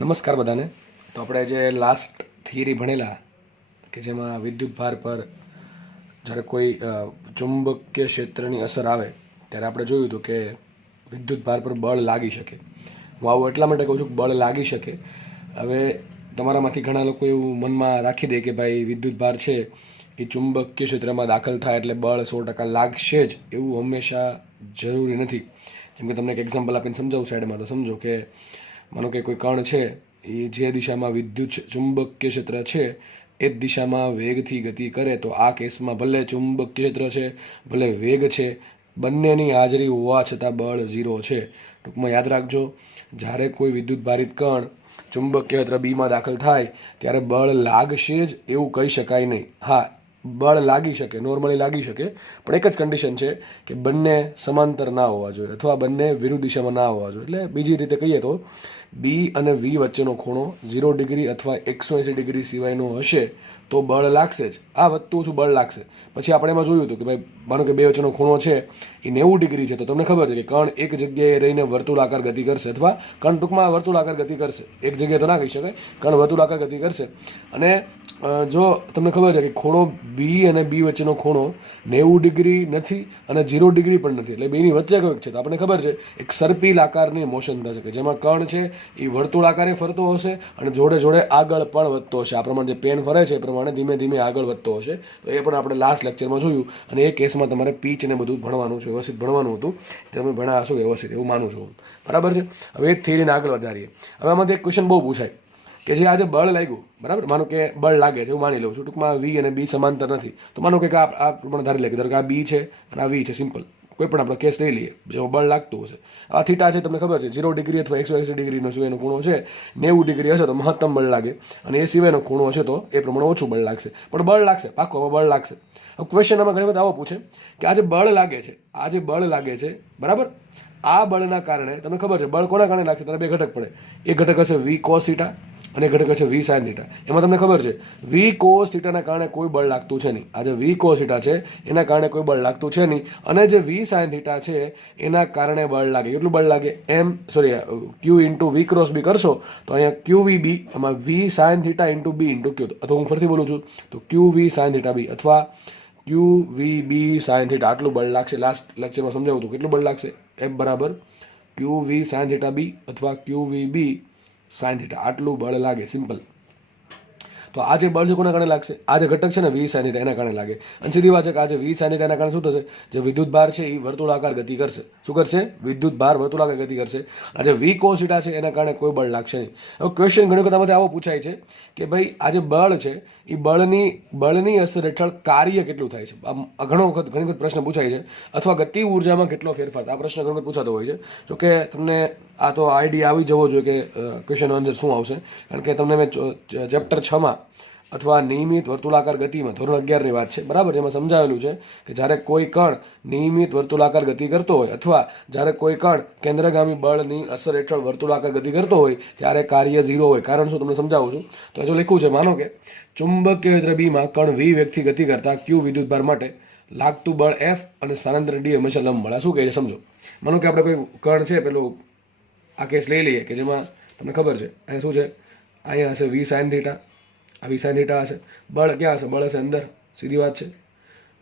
નમસ્કાર બધાને. તો આપણે જે લાસ્ટ થિયરી ભણેલા કે જેમાં વિદ્યુત ભાર પર જ્યારે કોઈ ચુંબકીય ક્ષેત્રની અસર આવે ત્યારે આપણે જોયું હતું કે વિદ્યુત ભાર પર બળ લાગી શકે. હું આવું એટલા માટે કહું છું કે બળ લાગી શકે. હવે તમારામાંથી ઘણા લોકો એવું મનમાં રાખી દે કે ભાઈ વિદ્યુત ભાર છે એ ચુંબકીય ક્ષેત્રમાં દાખલ થાય એટલે બળ 100% લાગશે જ, એવું હંમેશા જરૂરી નથી. જેમ કે તમને એક એક્ઝામ્પલ આપીને સમજાવું સાઈડમાં, તો સમજો કે માનો કે કોઈ કણ છે એ જે દિશામાં વિદ્યુત ચુંબકીય ક્ષેત્ર છે એ જ દિશામાં વેગથી ગતિ કરે, તો આ કેસમાં ભલે ચુંબકીય ક્ષેત્ર છે ભલે વેગ છે, બંનેની હાજરી હોવા છતાં બળ 0 છે. ટૂંકમાં યાદ રાખજો, જ્યારે કોઈ વિદ્યુત ભારિત કણ ચુંબકીય ક્ષેત્ર બીમાં દાખલ થાય ત્યારે બળ લાગશે જ એવું કહી શકાય નહીં. હા, બળ લાગી શકે, નોર્મલી લાગી શકે, પણ એક જ કન્ડિશન છે કે બંને સમાંતર ના હોવા જોઈએ અથવા બંને વિરુદ્ધ દિશામાં ના હોવા જોઈએ. એટલે બીજી રીતે કહીએ તો બી અને વી વચ્ચેનો ખૂણો 0 ડિગ્રી અથવા 180 ડિગ્રી સિવાયનો હશે તો બળ લાગશે જ. આ વધતું ઓછું બળ લાગશે. પછી આપણે એમાં જોયું હતું કે ભાઈ માનો કે બે વચ્ચેનો ખૂણો છે એ 90 ડિગ્રી છે, તો તમને ખબર છે કે કણ એક જગ્યાએ રહીને વર્તુળાકાર ગતિ કરશે, અથવા કણ ટૂંકમાં વર્તુળાકાર ગતિ કરશે. એક જગ્યાએ તો ના કહી શકાય, કણ વર્તુળાકાર ગતિ કરશે. અને જો તમને ખબર છે કે ખૂણો બી અને બી વચ્ચેનો ખૂણો 90 ડિગ્રી નથી અને 0 ડિગ્રી પણ નથી, એટલે બેની વચ્ચે કોઈક છે. તો આપણને ખબર છે એક સર્પિલ આકારની મોશન થશે કે જેમાં કણ છે એ વર્તુળાકારે ફરતો હશે અને જોડે જોડે આગળ પણ વધતો હશે. આ પ્રમાણે જે પેન ફરે છે એ પ્રમાણે ધીમે ધીમે આગળ વધતો હશે. તો એ પણ આપણે લાસ્ટ લેક્ચરમાં જોયું, અને એ કેસમાં તમારે પીચ ને બધું ભણવાનું છે, વ્યવસ્થિત ભણવાનું હતું. તમે ભણ્યા હશો વ્યવસ્થિત, એવું માનું છું હું. બરાબર છે. હવે એ થિયરીને આગળ વધારીએ. હવે આમાંથી એક ક્વેશ્ચન બહુ પૂછાય કે જે આજે બળ લાગ્યું, બરાબર, માનો કે બળ લાગે છે, હું માની લઉં છું. ટૂંકમાં વી અને બી સમાંતર નથી, તો માનો કે આ પ્રમાણે ધારી લે કે ધારો કે આ બી છે અને આ વી છે, સિમ્પલ કોઈ પણ આપણે કેસ લઈ લઈએ જેમાં બળ લાગતું હશે. આ થીટા છે, તમને ખબર છે 0 ડિગ્રી અથવા 180 ડિગ્રીનો સિવાયનો ખૂણો છે. 90 ડિગ્રી હશે તો મહત્તમ બળ લાગે, અને એ સિવાયનો ખૂણો હશે તો એ પ્રમાણે ઓછું બળ લાગશે, પણ બળ લાગશે, પાક્કો બળ લાગશે. હવે ક્વેશ્ચન આમાં ઘણી બધા આવો પૂછે કે આ જે બળ લાગે છે, આ જે બળ લાગે છે, બરાબર, આ બળના કારણે તમને ખબર છે બળ કોના કારણે લાગશે? ત્યારે બે ઘટક પડે. એક ઘટક હશે વી કોસ થીટા અને ઘટક હશે વી સાઇન થીટા. એમાં તમને ખબર છે વી કોસ થીટાના કારણે કોઈ બળ લાગતું છે નહીં. આ જે વી કોસ થીટા છે એના કારણે કોઈ બળ લાગતું છે નહીં, અને જે વી સાઇન થીટા છે એના કારણે બળ લાગે. કેટલું બળ લાગે? ક્યુ ઇન્ટુ વી ક્રોસ બી કરશો તો અહીંયા ક્યુ વી બી, એમાં V sine theta into B into Q. અથવા હું ફરીથી બોલું છું તો ક્યુ વી સાઇન થીટા બી અથવા ક્યુ વી બી સાઇન થીટા, આટલું બળ લાગશે. લાસ્ટ લેક્ચરમાં સમજાવું હતું કેટલું બળ લાગશે. એફ બરાબર ક્યુ વી સાઇન થીટા બી અથવા ક્યુ વી બી સાઇન થીટા, આટલું બળ લાગે, સિમ્પલ. તો આ જે બળ છે કોના કારણે લાગશે? આ જે ઘટક છે ને વી સાઇન થીટા એના કારણે લાગે. અને સીધી વાત છે કે આ જે વી સાઇન થીટા એના કારણે શું થશે? જે વિદ્યુત ભાર છે એ વર્તુળાકાર ગતિ કરશે. શું કરશે? વિદ્યુત ભાર વર્તુળાકાર ગતિ કરશે. આ જે વી કોસ થીટા છે એના કારણે કોઈ બળ લાગશે નહીં. હવે ક્વેશ્ચન ઘણી વખત આમાંથી આવો પૂછાય છે કે ભાઈ આ જે બળ છે એ બળની અસર હેઠળ કાર્ય કેટલું થાય છે? ઘણી વખત પ્રશ્ન પૂછાય છે. અથવા ગતિ ઉર્જામાં કેટલો ફેરફાર? આ પ્રશ્ન ઘણી વખત પૂછાતો હોય છે. જો કે તમને આ તો આઈડિયા આવી જવો જોઈએ કે ક્વેશ્ચન આન્સર શું આવશે. કારણ કે તમને મેં ચેપ્ટર 6માં અથવા નિયમિત વર્તુળાકાર ગતિમાં ધોરણ 11ની વાત છે, બરાબર, જેમાં સમજાવેલું છે કે જ્યારે કોઈ કણ નિયમિત વર્તુળાકાર ગતિ કરતો હોય અથવા જ્યારે કોઈ કણ કેન્દ્રગામી બળની અસર હેઠળ વર્તુળાકાર ગતિ કરતો હોય ત્યારે કાર્ય 0 હોય. કારણ શું તમને સમજાવું છું. તો જો લખ્યું છે, માનો કે ચુંબકીય ક્ષેત્ર બીમાં કણ વી વેગથી ગતિ કરતા ક્યુ વિદ્યુત ભાર માટે લાગતું બળ એફ અને સ્થાનાંતર ડી હંમેશા લંબ બળ. શું કહે છે સમજો. માનો કે આપણે કોઈ કણ છે, પેલું આ કેસ લઈ લઈએ કે જેમાં તમને ખબર છે અહીંયા શું છે, અહીંયા હશે વી સાઇન થીટા, આ વી સાઇન થીટા હશે. બળ ક્યાં હશે? બળ હશે અંદર, સીધી વાત છે.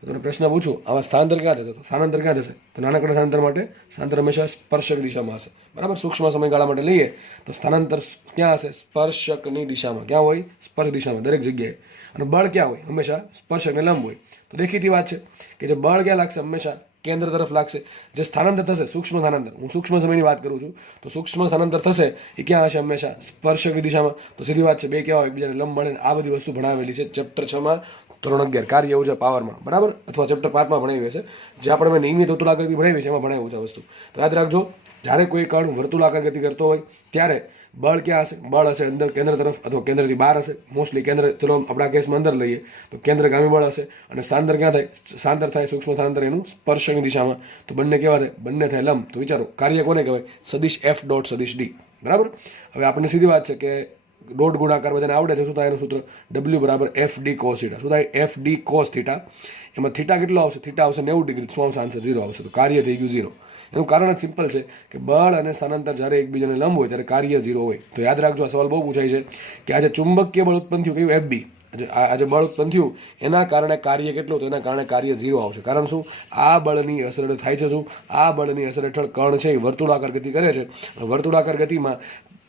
તમને પ્રશ્ન પૂછું આવા સ્થાનાંતર ક્યાં થશે? તો સ્થાનાંતર ક્યાં થશે? તો નાનકડા સ્થાનાંતર માટે સ્થાનાંતર હંમેશા સ્પર્શક દિશામાં હશે, બરાબર. સૂક્ષ્મ સમયગાળા માટે લઈએ તો સ્થાનાંતર ક્યાં હશે? સ્પર્શકની દિશામાં. ક્યાં હોય? સ્પર્શ દિશામાં, દરેક જગ્યાએ. અને બળ ક્યાં હોય? હંમેશા સ્પર્શકને લંબ હોય. તો દેખીતી વાત છે કે જે બળ ક્યાં લાગશે? હંમેશા કેન્દ્ર તરફ લાગશે. જે સ્થાનાંતર થશે, સૂક્ષ્મ સ્થાનાંતર, હું સૂક્ષ્મ સમયની વાત કરું છું, તો સૂક્ષ્મ સ્થાનાંતર થશે એ ક્યાં હશે? હંમેશા સ્પર્શકની દિશામાં. તો સીધી વાત છે, બે કેવા હોય? એકબીજાને લંબ મળે. આ બધી વસ્તુ ભણાવેલી છે ચેપ્ટર 6માં ધોરણ 11 કાર્ય ઉર્જા પાવરમાં, બરાબર, અથવા ચેપ્ટર 5માં ભણાવી છે. જે આપણે મેં નિયમિત વર્તુળાકાર ગતિ ભણાવી છે એમાં ભણાવ્યું છે આ વસ્તુ. તો યાદ રાખજો, જ્યારે કોઈ કણ વર્તુળાકાર ગતિ કરતો હોય ત્યારે બળ ક્યાં હશે? બળ હશે અંદર કેન્દ્ર તરફ અથવા કેન્દ્રથી બહાર હશે. મોસ્ટલી કેન્દ્ર, ચલો આપણા કેસમાં અંદર લઈએ તો કેન્દ્રગામી બળ હશે. અને સ્થાનાંતર ક્યાં થાય? સ્થાનાંતર થાય સૂક્ષ્મ સ્થાનાંતર એનું સ્પર્શની દિશામાં. તો બંને કેવા થાય? બંને થાય લંબ. તો વિચારો કાર્ય કોને કહેવાય? સદિશ એફ ડોટ સદિશ ડી, બરાબર. હવે આપણને સીધી વાત છે કે ડોટ ગુણાકાર બધાને આવડે છે. શું થાય એનું સૂત્ર? ડબલ્યુ બરાબર એફ ડી કોસ થીટા. શું થાય? F D cos theta. એમાં થીટા કેટલો આવશે? થીટા આવશે 90 ડિગ્રી. શું આવશે આન્સર? 0 આવશે. તો કાર્ય થઈ ગયું 0. એનું કારણ જ સિમ્પલ છે કે બળ અને સ્થાનાંતર જ્યારે એકબીજાને લંબ હોય ત્યારે કાર્ય 0 હોય. તો યાદ રાખજો, આ સવાલ બહુ પૂછાય છે કે આજે ચુંબકીય બળ ઉત્પન્ન થયું કયું FB, આજે બળ ઉત્પન્ન થયું એના કારણે કાર્ય કેટલું, તો એના કારણે કાર્ય 0 આવશે. કારણ શું? આ બળની અસર હેઠળ થાય છે શું? આ બળની અસર હેઠળ કણ છે એ વર્તુળાકાર ગતિ કરે છે. વર્તુળાકાર ગતિમાં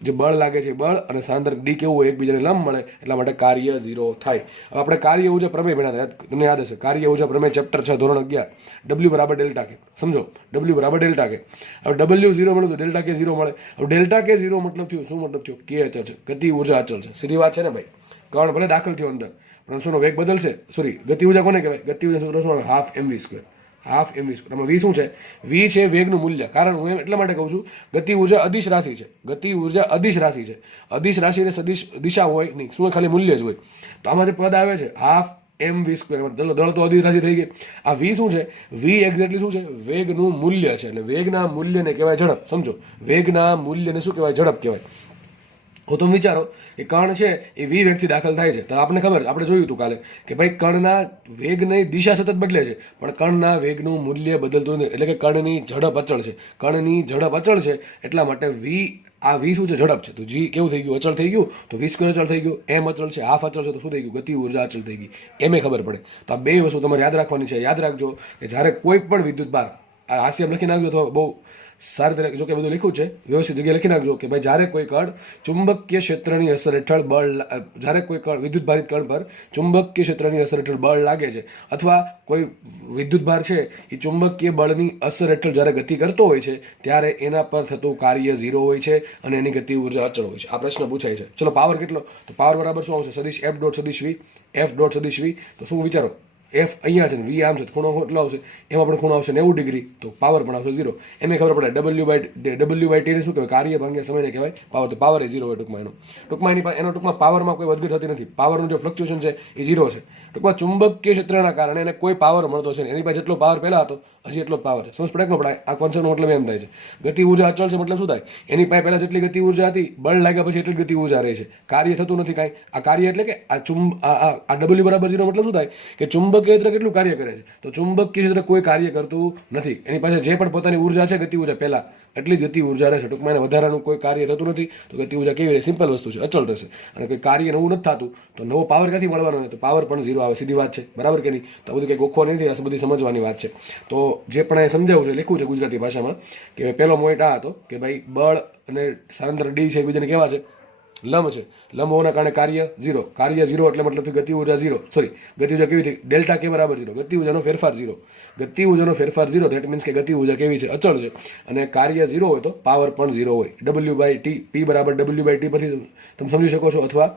જે બળ લાગે છે બળ અને સ્થાનાંતર ડી કેવું હોય, એકબીજાને લંબ મળે, એટલા માટે કાર્ય 0 થાય. હવે આપણે કાર્ય ઉર્જા પ્રમેય ભણ્યા હતા, તમને યાદ હશે કાર્ય ઉર્જા પ્રમેય ચેપ્ટર 6 ધોરણ 11, W બરાબર ડેલ્ટા કે. સમજો, W બરાબર ડેલ્ટા કે. હવે W 0 મળ્યું તો ડેલ્ટા કે 0 મળે. હવે ડેલ્ટા કે 0 મતલબ થયું શું? મતલબ થયો કે અચળ છે, ગતિ ઉર્જા અચળ છે. સીધી વાત છે ને ભાઈ. કણ ભલે દાખલ થયો અંદર પણ શોનો વેગ બદલશે. સોરી, ગતિ ઉર્જા કોને કહેવાય? ગતિ ઉર્જા સૂત્ર શું? Half mv square. Half mv square. આમાં વી શું છે? વી છે વેગનું મૂલ્ય. કારણ હું એટલા માટે કહું છું, ગતિ ઉર્જા અદિશ રાશિ છે. ગતિ ઉર્જા અદિશ રાશિ છે. અદિશ રાશિ એટલે સદિશ દિશા હોય નહીં, શું ખાલી મૂલ્ય જ હોય. તો આમાં જે પદ આવે છે હાફ mv સ્ક્વેર, દળ તો અદિશ રાશિ થઈ ગઈ. આ વી શું છે? વી એક્ઝેક્ટલી શું છે? વેગનું મૂલ્ય છે. એટલે વેગના મૂલ્યને કહેવાય ઝડપ. સમજો, વેગના મૂલ્યને શું કહેવાય? ઝડપ કહેવાય. હું તમે વિચારો એ કણ છે એ વી વેગથી દાખલ થાય છે. તો આપણને ખબર, આપણે જોયું હતું કાલે કે ભાઈ કણના વેગની દિશા સતત બદલે છે પણ કણના વેગનું મૂલ્ય બદલતું નથી. એટલે કે કણની ઝડપ અચળ છે. કણની ઝડપ અચળ છે એટલા માટે વી, આ વી શું છે? ઝડપ છે. તો જી કેવું થઈ ગયું? અચળ થઈ ગયું. તો વી સ્ક્વેર અચળ થઈ ગયું. એમ અચળ છે, હાફ અચળ છે, તો શું થઈ ગયું? ગતિ ઉર્જા અચળ થઈ ગઈ. એમ ખબર પડે. તો આ બે વસ્તુ તમારે યાદ રાખવાની છે. યાદ રાખજો કે જ્યારે કોઈ પણ વિદ્યુત ભાર, આ હાસ્યમ લખી નાખજો તો બહુ સારી રીતે, જો કે બધું લખ્યું છે વ્યવસ્થિત જગ્યાએ લખી નાખજો કે ભાઈ જ્યારે કોઈ કણ ચુંબકીય ક્ષેત્રની અસર હેઠળ બળ, જ્યારે કોઈ કણ વિદ્યુત ભારિત કણ પર ચુંબકીય ક્ષેત્રની અસર હેઠળ બળ લાગે છે અથવા કોઈ વિદ્યુત ભાર છે એ ચુંબકીય બળની અસર હેઠળ જ્યારે ગતિ કરતો હોય છે ત્યારે એના પર થતું કાર્ય 0 હોય છે અને એની ગતિ ઉર્જા અચળ હોય છે. આ પ્રશ્ન પૂછાય છે. ચલો, પાવર કેટલો? તો પાવર બરાબર શું આવશે? સદિશ F ડોટ સદિશ V. F ડોટ સદિશ V તો શું વિચારો? એફ અહીંયા છે ને વી આમ છે, ખૂણો કેટલો આવશે? એમાં પણ ખૂણો આવશે 90 ડિગ્રી, તો પાવર પણ આવશે 0. એને ખબર પડે W બાય ટી ને શું કહેવાય? કાર્ય ભાગ્યા સમયને કહેવાય પાવર. તો પાવર એ 0 હોય ટૂંકમાં એનો ટૂંકમાં પાવરમાં કોઈ વધઘટ થતી નથી. પાવરનું જો ફ્લક્ચ્યુએશન છે એ 0 છે. ટૂંકમાં ચુંબકીય ક્ષેત્રના કારણે એને કોઈ પાવર મળતો છે. એની પાસે જેટલો પાવર પહેલા હતો હજી એટલો જ પાવર છે. સમજ પડે કે ન પડે? આ કોન્સેપ્ટનો મતલબ એમ થાય છે ગતિ ઉર્જા અચળ છે મતલબ શું થાય? એની પાસે પહેલા જેટલી ગતિ ઉર્જા હતી, બળ લાગ્યા પછી એટલી ગતિ ઉર્જા રહે છે. કાર્ય થતું નથી કાંઈ. આ કાર્ય એટલે કે આ W બરાબર 0 મતલબ શું થાય? કે ચુંબકીય ક્ષેત્ર કેટલું કાર્ય કરે છે? તો ચુંબકીય ક્ષેત્ર કોઈ કાર્ય કરતું નથી. એની પાસે જે પણ પોતાની ઉર્જા છે, ગતિ ઉર્જા પહેલા એટલી જ ગતિ ઉર્જા રહેશે. ટૂંકમાં એને વધારાનું કોઈ કાર્ય થતું નથી. તો ગતિ ઉર્જા કેવી રહે? સિમ્પલ વસ્તુ છે, અચળ રહેશે. અને કોઈ કાર્ય નવું નથી થતું તો નવો પાવર ક્યાંથી મળવાનો? તો પાવર પણ 0 આવે. સીધી વાત છે, બરાબર કે નહીં? તો બધું કંઈ ગોખવા નથી, આ બધી સમજવાની વાત છે. તો જે પણ સમજાવું છે, લખ્યું છે ગુજરાતી ભાષામાં કે પહેલો પોઈન્ટ આ હતો કે ભાઈ બળ અને સ્થાનાંતર ડી છે એકબીજાને કેવા છે? લંબ છે. લંબ હોવાના કારણે કાર્ય 0. કાર્ય 0 એટલે મતલબ ગતિ ઉર્જા 0. સોરી, ગતિ ઉર્જા કેવી થઈ? ડેલ્ટા કે બરાબર 0. ગતિ ઉર્જાનો ફેરફાર 0. ગતિ ઉર્જાનો ફેરફાર 0. ધેટ મીન્સ કે ગતિ ઉર્જા કેવી છે? અચળ છે. અને કાર્ય 0 હોય તો પાવર પણ 0 હોય. W બાય ટી, P બરાબર W બાય ટી પરથી તમે સમજી શકો છો, અથવા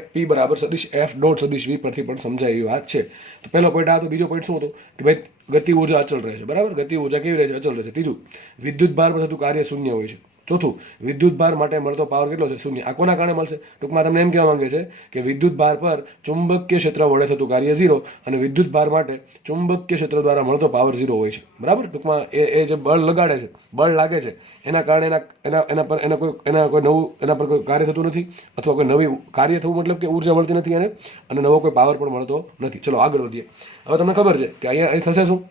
FP બરાબર સદિશ F ડોટ સદિશ V પરથી પણ સમજાય એવી વાત છે. તો પહેલો પોઈન્ટ આ હતો. બીજો પોઈન્ટ શું હતો? કે ભાઈ ગતિ ઉર્જા અચળ રહે છે. બરાબર, ગતિ ઉર્જા કેવી રહે છે? અચળ રહે છે. ત્રીજું, વિદ્યુત ભાર પર થતું કાર્ય શૂન્ય હોય છે. ચોથું, વિદ્યુત ભાર માટે મળતો પાવર કેટલો છે? 0. આ કોના કારણે મળશે? ટૂંકમાં તમને એમ કહેવા માંગે છે કે વિદ્યુત ભાર પર ચુંબકીય ક્ષેત્ર વડે થતું કાર્ય 0 અને વિદ્યુત ભાર માટે ચુંબકીય ક્ષેત્ર દ્વારા મળતો પાવર 0 હોય છે. બરાબર, ટૂંકમાં એ જે બળ લગાડે છે, બળ લાગે છે, એના કારણે એના કોઈ નવું એના પર કોઈ કાર્ય થતું નથી, અથવા કોઈ નવી કાર્ય થવું મતલબ કે ઉર્જા મળતી નથી એને, અને નવો કોઈ પાવર પણ મળતો નથી. ચલો આગળ વધીએ. હવે તમને ખબર છે કે અહીંયા થશે શું?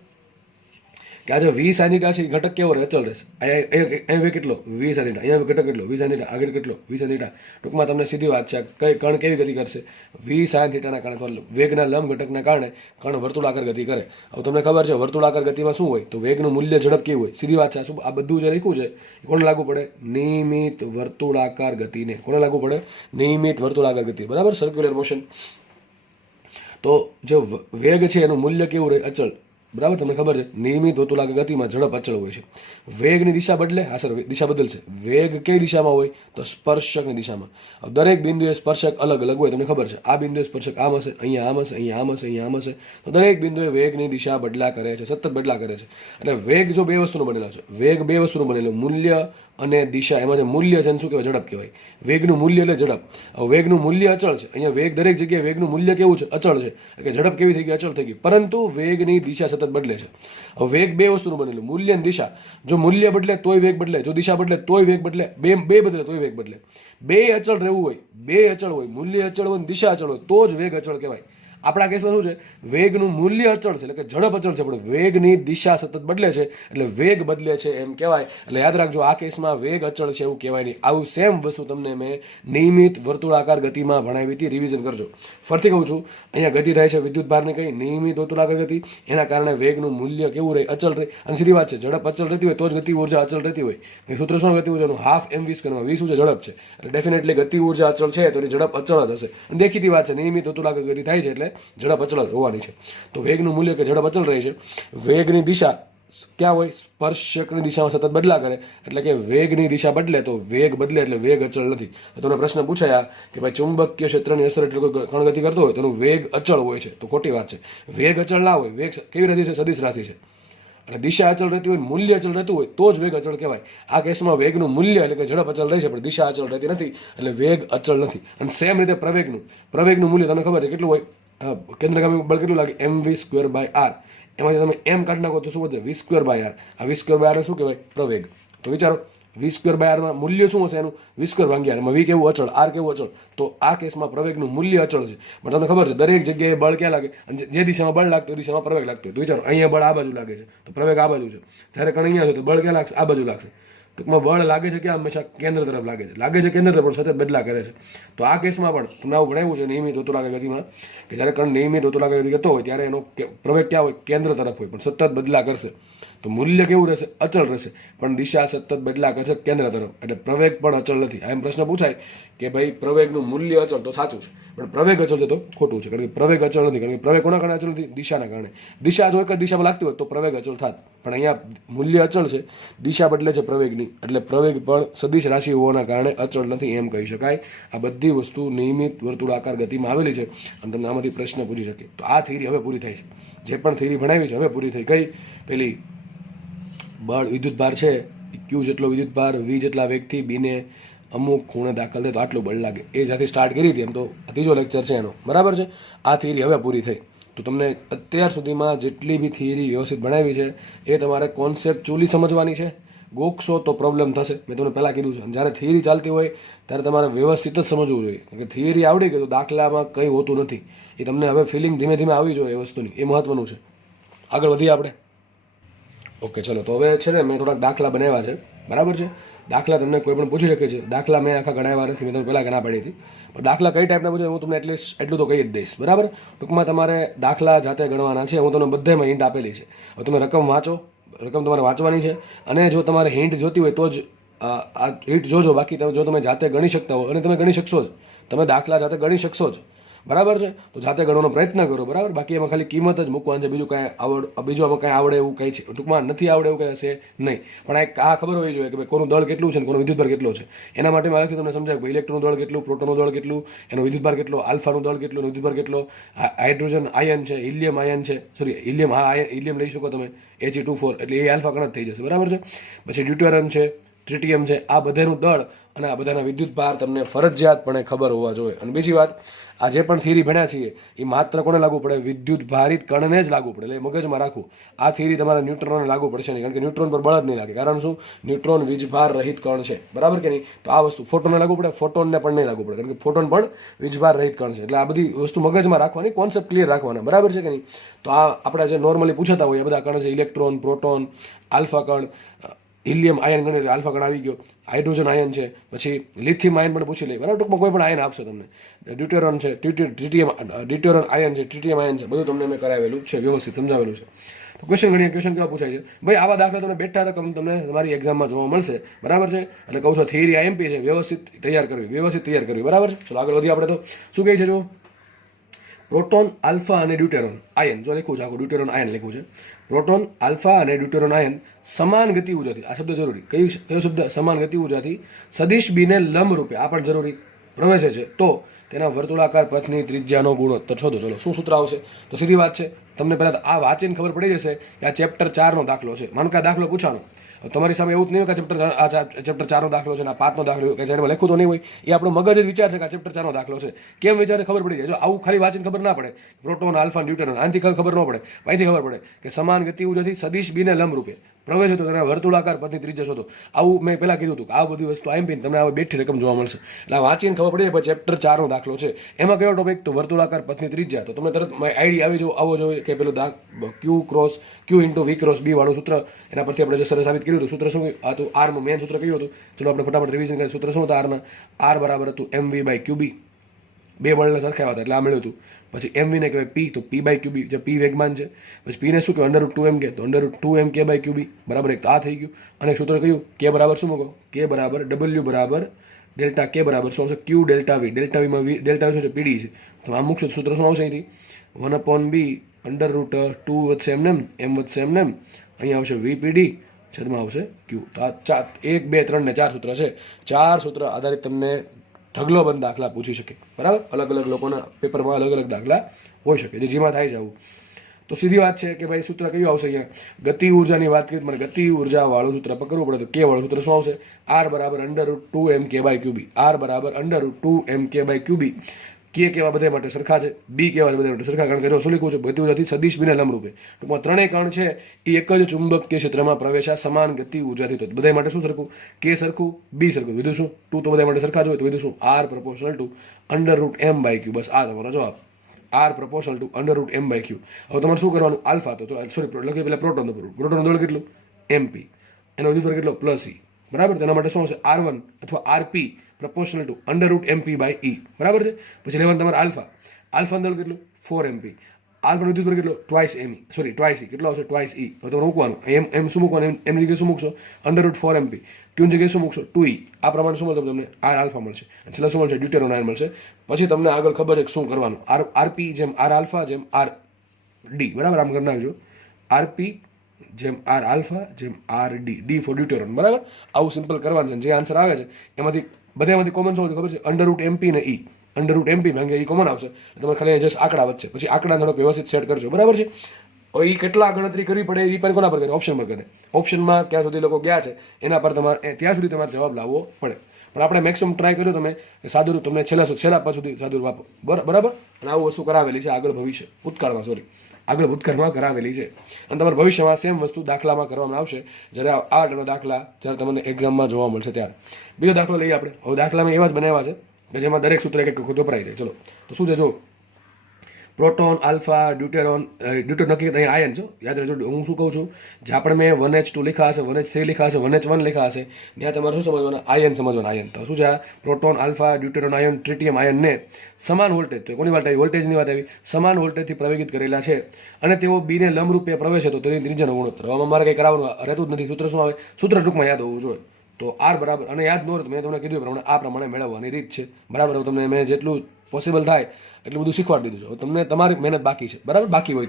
કે આ જો વી સાનિટા છે એ ઘટક કેવો રહે? અચળ રહેશે. અહીંયા કેટલો? વી સાનિટા. અહીંયા ઘટક કેટલો? વી સાનિટા. આગળ કેટલો? વી સાનિટા. ટૂંકમાં તમને સીધી વાત છે. કઈ કણ કેવી ગતિ કરશે? વી સાઇન થીટાના કારણે, વેગના લંબ ઘટકના કારણે કણ વર્તુળાકાર ગતિ કરે. હવે તમને ખબર છે વર્તુળાકાર ગતિમાં શું હોય? તો વેગનું મૂલ્ય ઝડપ કેવું હોય? સીધી વાત છે. આ બધું જે લખ્યું છે એ કોને લાગુ પડે? નિયમિત વર્તુળાકાર ગતિને. કોને લાગુ પડે? નિયમિત વર્તુળાકાર ગતિ. બરાબર, સર્ક્યુલર મોશન. તો જે વેગ છે એનું મૂલ્ય કેવું રહે? અચળ. બરાબર, તમને ખબર છે નિયમિત વર્તુળાકાર ગતિમાં ઝડપ અચળ હોય છે. વેગની દિશા બદલે, હા સર દિશા બદલશે. વેગ કઈ દિશામાં હોય? તો સ્પર્શકની દિશામાં. દરેક બિંદુએ સ્પર્શક અલગ અલગ હોય. તમને ખબર છે આ બિંદુએ સ્પર્શક આમ હશે, અહીંયા આમ હશે, અહીંયા આમ હશે, અહીંયા આમ હશે. તો દરેક બિંદુએ વેગની દિશા બદલા કરે છે, સતત બદલા કરે છે. એટલે વેગ જો બે વસ્તુનો બનેલો છે, વેગ બે વસ્તુનો બનેલો, મૂલ્ય અને દિશા. એમાં જે મૂલ્ય છે એને શું કહેવાય? ઝડપ કહેવાય. વેગનું મૂલ્ય એટલે ઝડપ. હવે વેગનું મૂલ્ય અચળ છે. અહીંયા વેગ દરેક જગ્યાએ વેગનું મૂલ્ય કેવું છે? અચળ છે. એટલે ઝડપ કેવી થઈ ગઈ? અચળ થઈ ગઈ. પરંતુ વેગની દિશા સતત બદલે છે. હવે વેગ બે વસ્તુનું બનેલું, મૂલ્ય અને દિશા. જો મૂલ્ય બદલે તોય વેગ બદલે, જો દિશા બદલે તોય વેગ બદલે, બે બદલે તોય વેગ બદલે. બે અચળ રહેવું હોય, બે અચળ હોય, મૂલ્ય અચળ હોય, દિશા અચળ હોય, તો જ વેગ અચળ કહેવાય. આપણા કેસમાં શું છે, વેગનું મૂલ્ય અચળ છે, એટલે કે ઝડપ અચળ છે, પણ વેગની દિશા સતત બદલે છે, એટલે વેગ બદલે છે એમ કહેવાય. એટલે યાદ રાખજો, આ કેસમાં વેગ અચળ છે એવું કહેવાય નહીં. આવું સેમ વસ્તુ તમને મેં નિયમિત વર્તુળાકાર ગતિમાં ભણાવી હતી, રિવિઝન કરજો. ફરીથી કહું છું, અહીંયા ગતિ થાય છે વિદ્યુત ભારની કઈ નિયમિત વર્તુળાકાર ગતિ, એના કારણે વેગનું મૂલ્ય કેવું રહે, અચળ રહે. અને સીધી વાત છે, ઝડપ અચળ રહેતી હોય તો જ ગતિ ઉર્જા અચળ રહેતી હોય. સૂત્ર શું, ગતિ ઉર્જાનું હાફ mv સ્ક્વેરમાં, વી શું છે, ઝડપ છે, એટલે ડેફિનેટલી ગતિ ઉર્જા અચળ છે તો એની ઝડપ અચળ જ હશે. અને દેખીતી વાત છે, નિયમિત વર્તુળાકાર ગતિ થાય છે એટલે ઝડપ અચળ જ હોવાની છે. તો વેગનું મૂલ્ય કે ઝડપ અચળ રહે છે. વેગની દિશા ક્યાં હોય, સ્પર્શકની દિશામાં સતત બદલા કરે, એટલે કે વેગની દિશા બદલે તો વેગ બદલે, એટલે વેગ અચળ નથી. તો તમને પ્રશ્ન પૂછાયા કે ભાઈ ચુંબકીય ક્ષેત્રની અસર એટલે કોઈ કણ ગતિ કરતો હોય તો એનું વેગ અચળ હોય છે, તો ખોટી વાત છે. વેગ અચળ ના હોય, વેગ કેવી રાશિ છે, સદિશ રાશિ છે, અને દિશા અચળ રહેતી હોય, મૂલ્ય અચળ રહેતું હોય તો જ વેગ અચળ કહેવાય. આ કેસમાં વેગનું મૂલ્ય એટલે કે ઝડપ અચળ રહે છે, પણ દિશા અચળ રહેતી નથી, એટલે વેગ અચળ નથી. અને સેમ રીતે પ્રવેગનું મૂલ્ય તમને ખબર છે કેટલું હોય, કેન્દ્રગામી બળ કેટલું લાગે, mv²/r. એમાંથી તમે એમ કાઢી નાખો તો શું વધે, v²/r. આ v²/r શું કહેવાય, પ્રવેગ. તો વિચારો, v²/r માં મૂલ્ય શું હશે એનું, v²/r. એમાં v કેવું અચળ, r કેવું અચળ, તો આ કેસમાં પ્રવેગનું મૂલ્ય અચળ છે. પણ તમને ખબર છે દરેક જગ્યાએ બળ ક્યાં લાગે, અને જે દિશામાં બળ લાગતું એ દિશામાં પ્રવેગ લાગતો હોય. તો વિચારો, અહીંયા બળ આ બાજુ લાગે છે તો પ્રવેગ આ બાજુ છે, જ્યારે કણ અહીંયા છે તો બળ ક્યાં લાગશે, આ બાજુ લાગશે. ટૂંકમાં બળ લાગે છે કે હંમેશા કેન્દ્ર તરફ લાગે છે કેન્દ્ર તરફ, પણ સતત બદલા કરે છે. તો આ કેસમાં પણ તમને આવું ભણાવ્યું છે નિયમિત વર્તુળાકાર ગતિમાં, કે જ્યારે કણ નિયમિત વર્તુળાકાર ગતિ કરતો હોય ત્યારે એનો પ્રવેગ ક્યાં હોય, કેન્દ્ર તરફ હોય, પણ સતત બદલા કરશે. તો મૂલ્ય કેવું રહેશે, અચળ રહેશે, પણ દિશા સતત બદલા કરશે કેન્દ્ર તરફ, એટલે પ્રવેગ પણ અચળ નથી. આ એમ પ્રશ્ન પૂછાય કે ભાઈ પ્રવેગનું મૂલ્ય અચળ, તો સાચું છે, પણ પ્રવેગ અચળ છે તો ખોટું છે. કારણ કે પ્રવેગ અચળ નથી, કારણ કે પ્રવેગ કોના કારણે અચળ નથી, દિશાના કારણે. દિશા જો એક જ દિશામાં લાગતી હોય તો પ્રવેગ અચળ થાત, પણ અહીંયા મૂલ્ય અચળ છે, દિશા બદલે છે પ્રવેગની, એટલે પ્રવેગ પણ સદિશ રાશિ હોવાના કારણે અચળ નથી એમ કહી શકાય. આ બધી વસ્તુ નિયમિત વર્તુળાકાર ગતિમાં આવેલી છે, અને તમને આમાંથી પ્રશ્ન પૂછી શકે. તો આ થિયરી હવે પૂરી થાય છે, જે પણ થિયરી ભણાવી છે હવે પૂરી થઈ ગઈ. પેલી બળ વિદ્યુત ભાર છે, ક્યુ જેટલો વિદ્યુત ભાર વી જેટલા વેગથી બીને અમુક ખૂણે દાખલ થાય તો આટલું બળ લાગે, એ જ્યાંથી સ્ટાર્ટ કરી હતી એમ તો ત્રીજો લેક્ચર છે એનો, બરાબર છે. આ થિયરી હવે પૂરી થઈ. તો તમને અત્યાર સુધીમાં જેટલી બી થિયરી વ્યવસ્થિત ભણાવી છે એ તમારે કોન્સેપ્ચ્યુઅલી સમજવાની છે. ગોખશો તો પ્રોબ્લેમ થશે, મેં તમને પહેલાં કીધું છે. અને જ્યારે થિયરી ચાલતી હોય ત્યારે તમારે વ્યવસ્થિત જ સમજવું જોઈએ, કે થિયરી આવડી ગઈ તો દાખલામાં કંઈ હોતું નથી. એ તમને હવે ફિલિંગ ધીમે ધીમે આવી જોઈએ એ વસ્તુની, એ મહત્વનું છે. આગળ વધીએ આપણે. ઓકે ચલો, તો હવે છે ને મેં થોડાક દાખલા બનાવ્યા છે, બરાબર છે. દાખલા તમને કોઈ પણ પૂછી શકે છે. દાખલા મેં આખા ગણાવ્યા નથી, મેં તમને પહેલાં ના પાડી હતી. પણ દાખલા કઈ ટાઈપના પૂછે હું તમને એટલું તો કહી જ દઈશ, બરાબર. ટૂંકમાં તમારે દાખલા જાતે ગણવાના છે, હું તમને બધામાં હિન્ટ આપેલી છે. હવે તમે રકમ વાંચો, રકમ તમારે વાંચવાની છે, અને જો તમારે હિન્ટ જોતી હોય તો જ આ હિન્ટ જોજો. બાકી જો તમે જાતે ગણી શકતા હો, અને તમે ગણી શકશો જ, તમે દાખલા જાતે ગણી શકશો જ, બરાબર છે. તો જાતે ગણવાનો પ્રયત્ન કરો, બરાબર. બાકી એમાં ખાલી કિંમત જ મૂકવાની છે, બીજું આમાં કાંઈ આવડે એવું કંઈ છે, ટૂંકમાં નથી આવડે એવું કંઈ હશે નહીં. પણ આ ખબર હોવી જોઈએ કે ભાઈ કોનું દળ કેટલું છે, કોનો વિદ્યુતભાર કેટલો છે. એના માટે મારાથી તમને સમજાય કે ઇલેક્ટ્રોનનું દળ કેટલું, પ્રોટોનનું દળ કેટલું, એનો વિદ્યુતભાર કેટલો, આલ્ફાનું દળ કેટલું, વિદ્યુતભાર કેટલો, હાઇડ્રોજન આયન છે, હિલિયમ આયન છે, હિલિયમ, હિલિયમ લઈ શકો તમે, He2 એટલે એ આલ્ફા કણ જ થઈ જશે, બરાબર છે. પછી ડ્યુટેરન છે, ટ્રિટિયમ છે, આ બધાનું દળ અને આ બધાના વિદ્યુત ભાર તમને ફરજિયાતપણે ખબર હોવા જોઈએ. અને બીજી વાત, આ જે પણ થિયરી ભણ્યા છીએ એ માત્ર કોને લાગુ પડે, વિદ્યુત ભારિત કણને જ લાગુ પડે. એટલે મગજમાં રાખવું, આ થિયરી તમારા ન્યુટ્રોનને લાગુ પડશે નહીં, કારણ કે ન્યુટ્રોન પર બળ જ નહીં લાગે. કારણ શું, ન્યુટ્રોન વીજભાર રહિત કણ છે, બરાબર કે નહીં. તો આ વસ્તુ ફોટોનને લાગુ પડે, ફોટોનને પણ નહીં લાગુ પડે, કારણ કે ફોટોન પણ વીજભાર રહિત કણ છે. એટલે આ બધી વસ્તુ મગજમાં રાખવાની, કોન્સેપ્ટ ક્લિયર રાખવાના, બરાબર છે કે નહીં. તો આ આપણે જે નોર્મલી પૂછાતા હોય એ બધા કણ છે, ઇલેક્ટ્રોન, પ્રોટોન, આલ્ફા કણ, હિલિયમ આયન ગણે આલ્ફા કણ આવી ગયો, હાઇડ્રોજન આયન છે, પછી લિથિયમ આયન પણ પૂછી લઈએ, બરાબર. ટૂંકમાં કોઈ પણ આયન આપશે તમને. ડ્યુટેરોન છે, ડ્યુટેરોન આયન છે, ટ્રિટિયમ આયન છે, બધું તમને મેં કરાવેલું છે, વ્યવસ્થિત સમજાવેલું છે. તો ક્વેશ્ચન ગણીએ, ક્વેશ્ચન કેવા પૂછાય છે ભાઈ, આવા દાખલા તમને બેઠા રકમ તમને તમારી એક્ઝામમાં જોવા મળશે, બરાબર છે. એટલે કહું છું થિયરી આઈએમપી છે, વ્યવસ્થિત તૈયાર કરવી, બરાબર છે. ચલો આગળ વધીએ આપણે. તો શું કહે છે જો, પ્રોટોન, આલ્ફા અને ડ્યુટેરોન આયન, જો લખું છે આખું ડ્યુટેરોન આયન લખું છે. પ્રોટોન, આલ્ફા અને ડ્યુટેરોન આયન સમાન ગતિ ઉર્જાથી, આ શબ્દ જરૂરી, કયો શબ્દ, સમાન ગતિ ઉર્જાથી સદિશ બીને લંબ રૂપે, આ પણ જરૂરી, પ્રવેશે છે, તો તેના વર્તુળાકાર પથની ત્રિજ્યાનો ગુણોત્તર શોધો. ચલો શું સૂત્ર આવશે? તો સીધી વાત છે, તમને પહેલાં આ વાંચીને ખબર પડી જશે કે આ ચેપ્ટર 4નો દાખલો છે. માનો કે આ દાખલો પૂછાનો, તમારી સામે એવું જ નહીં હોય કે ચેપ્ટર 4નો દાખલો છે ને આ 5નો દાખલો કે જેમાં લખ્યું તો નહીં હોય, એ આપણો મગજ જ વિચાર છે કે આ ચેપ્ટર 4નો દાખલો છે. કેમ વિચારે ખબર પડી જાય. જો આવું ખાલી વાંચીને ખબર ના પડે, પ્રોટોન, આલ્ફા, ડ્યુટેરોન, આનાથી ખબર ન પડે, અહીંથી ખબર પડે કે સમાન ગતિ ઉર્જાથી સદિશ બીને લંબ રૂપે પ્રવેશ હતો તેના વર્તુળાકાર પથની ત્રિજ્યા શોધો. આવું મેં પહેલાં કીધું હતું કે આ બધી વસ્તુ આઈએમપી તમને આ બેઠી રકમ જોવા મળશે. એટલે આ વાંચીને ખબર પડી જાય. ચેપ્ટર 4 નો દાખલો છે, એમાં કયો ટોપિક તો વર્તુળાકાર પથની ત્રિજ્યા. તો તમને તરત આઈડી આવી જો આવો જોઈએ કે પેલું ક્યુ ઇન્ટુ વી ક્રોસ બી વાળું સૂત્ર, એના પરથી આપણે જે સરસ સાબિત કર્યું હતું. સૂત્ર શું આ તો આરનું મેન સૂત્ર કયું હતું? ચલો આપણે ફટાફટ રિવિઝન કરીએ. સૂત્ર શું હતા આરના? આર બરાબર હતું MV બાય QB, બે બળને સરખાવ્યા હતા એટલે આ મળ્યું હતું. પછી MV ને કહેવાય P, તો P બાય QB, જે P વેગમાન છે. પછી P ને શું કહેવાય? √2m કે, તો √2m કે બાય QB બરાબર. એક આ થઈ ગયું. અને સૂત્ર કયું? K બરાબર શું મૂકો? K બરાબર W બરાબર ડેલ્ટા K બરાબર શું આવશે? Q delta V. ડેલ્ટા વીમાં ડેલ્ટા શું છે? PD છે. તો આમ મૂકશો સૂત્ર શું આવશે અહીંથી? 1/B √2 વધશે એમને એમ વધશે એમને એમ, અહીંયા આવશે VPD છેદમાં આવશે Q. તો આ 1 2 3 ને 4 સૂત્ર છે. 4 સૂત્ર આધારિત તમને ઢગલો બંધ દાખલા પૂછી શકે, બરાબર. અલગ અલગ લોકોના પેપરમાં અલગ અલગ દાખલા હોઈ શકે, જે જેમાં થાય છે આવું. તો સીધી વાત છે કે ભાઈ સૂત્ર કયું આવશે અહીંયા? ગતિ ઉર્જાની વાત કરીએ, મને ગતિ ઉર્જા વાળું સૂત્ર પકડવું પડે તો K વાળું સૂત્ર શું આવશે? R બરાબર √2mk બાય QB. R બરાબર √2mk બાય QB. K કેવા બધા માટે સરખા છે, B કેવા બધા માટે સરખા, કારણ કે જો શું લખ્યું છે? ગતિ ઉર્જાથી સદિશ બિના લંબરૂપે. ટૂંકમાં ત્રણેય કણ છે એ એક જ ચુંબકીય ક્ષેત્રમાં પ્રવેશા સમાન ગતિ ઉર્જાથી. તો બધા માટે શું સરખું? K સરખું, B સરખું. વિધું શું? 2 તો બધા માટે સરખા જ હોય, તો વિધું શું? R proportional to √m by Q. બસ આ તમારો જવાબ. R proportional to √m by Q. હવે તમારે શું કરવાનું? આલ્ફા તો સોરી લખી પહેલા પ્રોટોન તો પ્રોટોન દળ કેટલું? MP. એનો વિદ્યુત કેટલો? +E. બરાબર. તેના માટે શું હશે? R1 અથવા RP proportional to √mp by E. બરાબર છે. પછી લેવાનું તમારે આલ્ફા. આલ્ફા દળ કેટલું? 4mp. આલ્ફા નો વિદ્યુત કેટલો? twice E. કેટલો આવશે? twice E. હવે તમારે મૂકવાનું એમ શું મૂકવાનું? એમની જગ્યાએ શું મૂકશો? √4mp. ક્યુની જગ્યાએ શું મૂકશો? 2E. આ પ્રમાણે શું મળશે તમને? R આલ્ફા મળશે. છેલ્લે શું મળશે? ડ્યુટેરોન આયન મળશે. પછી તમને આગળ ખબર છે કે શું કરવાનું? RP જેમ R આલ્ફા જેમ R D. બરાબર. આમ કરી નાખજો. RP જેમ R આલ્ફા જેમ R D ફોર ડ્યુટેરોન. બરાબર. આવું સિમ્પલ કરવાનું છે. જે આન્સર આવે છે એમાંથી બધામાંથી કોમન શું ખબર છે? √mp ને E. √mp ભાંગે E કોમન આવશે. તમારે ખાલી જસ્ટ આંકડા વચ્ચે. પછી આંકડા થોડોક વ્યવસ્થિત સેટ કરજો. બરાબર છે. હવે એ કેટલા ગણતરી કરવી પડે એ પણ કોના પર કરે? ઓપ્શન પર કરે. ઓપ્શનમાં ક્યાં સુધી લોકો ગયા છે એના પર તમારે ત્યાં સુધી તમારે જવાબ લાવવો પડે. પણ આપણે મેક્સિમમ ટ્રાય કર્યો તમે સાદુરૂપ તમને છેલ્લા પાસ સુધી સાદુરૂપ આપો. બરાબર. અને આવું વસ્તુ કરાવેલી છે આગળ ભૂતકાળમાં કરાવેલી છે. અને તમારે ભવિષ્યમાં સેમ વસ્તુ દાખલામાં કરવામાં આવશે જ્યારે આ દાખલા જ્યારે તમને એક્ઝામમાં જોવા મળશે ત્યારે. બીજો દાખલો લઈએ આપણે. હવે દાખલામાં એવા જ બનાવ્યા છે કે જેમાં દરેક સૂત્ર એક વખત વપરાય જાય. ચલો તો શું છે? જો પ્રોટોન, આલ્ફા, ડ્યુટેરોન નક્કી અહીંયા આયન છો. યાદ રાખજો હું શું કહું છું? જે આપણે મેં 1H2 લખ્યા હશે, 1H3 લખ્યા હશે, 1H1 લખ્યા હશે, ત્યાં તમારે શું સમજવાના? આયન સમજવાના. આયન તો શું છે? પ્રોટોન, આલ્ફા, ડ્યુટેરોન આયન, ટ્રિટિયમ આયનને સમાન વોલ્ટેજ, તો કોની વાત આવી? વોલ્ટેજની વાત આવી. સમાન વોલ્ટેજથી પ્રવેગિત કરેલા છે અને તેઓ બીને લંબરૂપે પ્રવેશે તો તેની ત્રિજ્યાનો ગુણોત્તર. આમાં મારે કંઈ કરાવવાનું રહેતું જ નથી. સૂત્ર શું આવે? સૂત્ર ટૂંકમાં યાદ હોવું જોઈએ. તો R બરાબર, અને યાદ ન હોય તો મેં તમને કીધું પ્રમાણે આ પ્રમાણે મેળવવાની રીત છે. બરાબર. તમને મેં જેટલું પોસિબલ થાય એટલું બધું શીખવાડી દીધું છે. તમને તમારી મહેનત બાકી છે. બરાબર. બાકી હોય